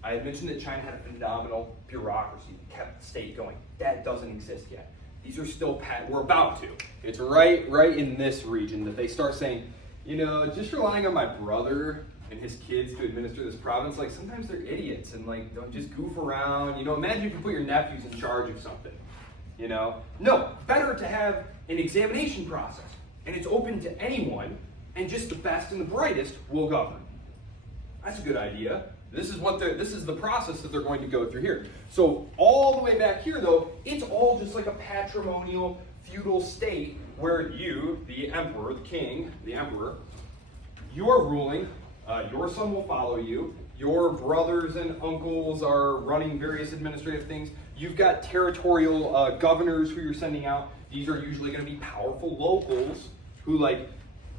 I had mentioned that China had a phenomenal bureaucracy that kept the state going. That doesn't exist yet. These are still we're about to. It's right in this region that they start saying, just relying on my brother and his kids to administer this province, like sometimes they're idiots and like don't just goof around. Imagine if you put your nephews in charge of something. No, better to have an examination process, and it's open to anyone, and just the best and the brightest will govern. That's a good idea. This is the process that they're going to go through here. So all the way back here, though, it's all just like a patrimonial feudal state where you, the emperor, the king, the emperor, you're ruling. Your son will follow you. Your brothers and uncles are running various administrative things. You've got territorial governors who you're sending out. These are usually going to be powerful locals who,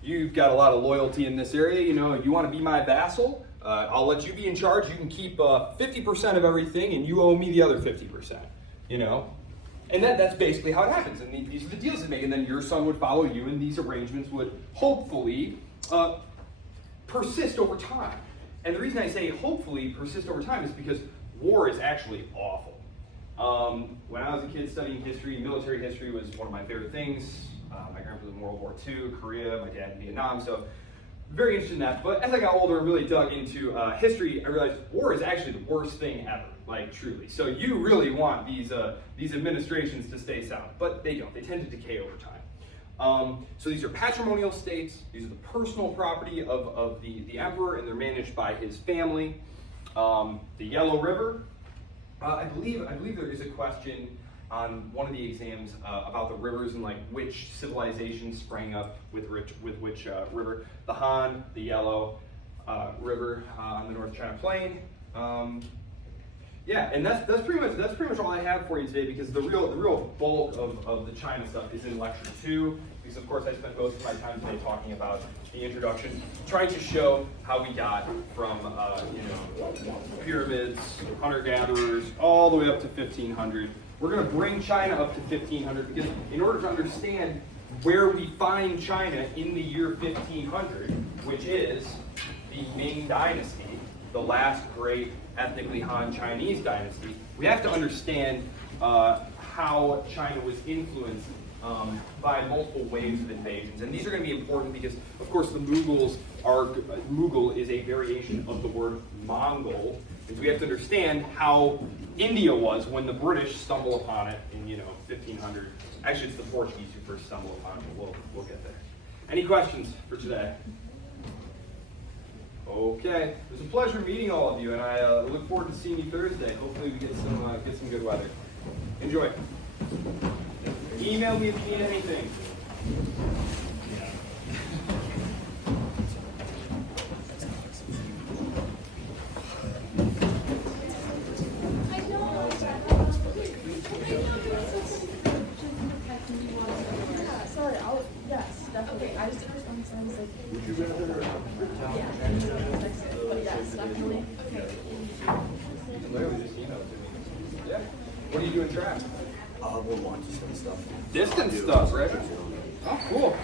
you've got a lot of loyalty in this area. You want to be my vassal? I'll let you be in charge. You can keep 50% of everything, and you owe me the other 50%. And that's basically how it happens. And these are the deals they make. And then your son would follow you, and these arrangements would hopefully persist over time. And the reason I say hopefully persist over time is because war is actually awful. When I was a kid studying history, military history was one of my favorite things. My grandpa was in World War II, Korea, my dad in Vietnam, so very interested in that. But as I got older and really dug into history, I realized war is actually the worst thing ever, truly. So you really want these administrations to stay sound, but they don't. They tend to decay over time. So these are patrimonial states. These are the personal property of the emperor, and they're managed by his family. The Yellow River. I believe there is a question on one of the exams about the rivers and which civilizations sprang up with which river. The Han, the Yellow River on the North China Plain. Yeah, and that's pretty much all I have for you today, because the real bulk of the China stuff is in lecture 2. Because of course I spent most of my time today talking about the introduction, trying to show how we got from pyramids, hunter-gatherers, all the way up to 1500. We're going to bring China up to 1500 because in order to understand where we find China in the year 1500, which is the Ming Dynasty, the last great ethnically Han Chinese dynasty, we have to understand how China was influenced by multiple waves of invasions. And these are going to be important because, of course, the Mughals Mughal is a variation of the word Mongol. And we have to understand how India was when the British stumble upon it in 1500. Actually, it's the Portuguese who first stumble upon it, but we'll get there. Any questions for today? Okay, it was a pleasure meeting all of you, and I look forward to seeing you Thursday. Hopefully we get some good weather. Enjoy. Email me if you need anything. Yes, definitely. I just did this one sounds like. Would you rather? But yes, definitely. You can literally just email it to me. Yeah. What do you do in track? We'll want to send stuff. Distance stuff, right? Oh, cool.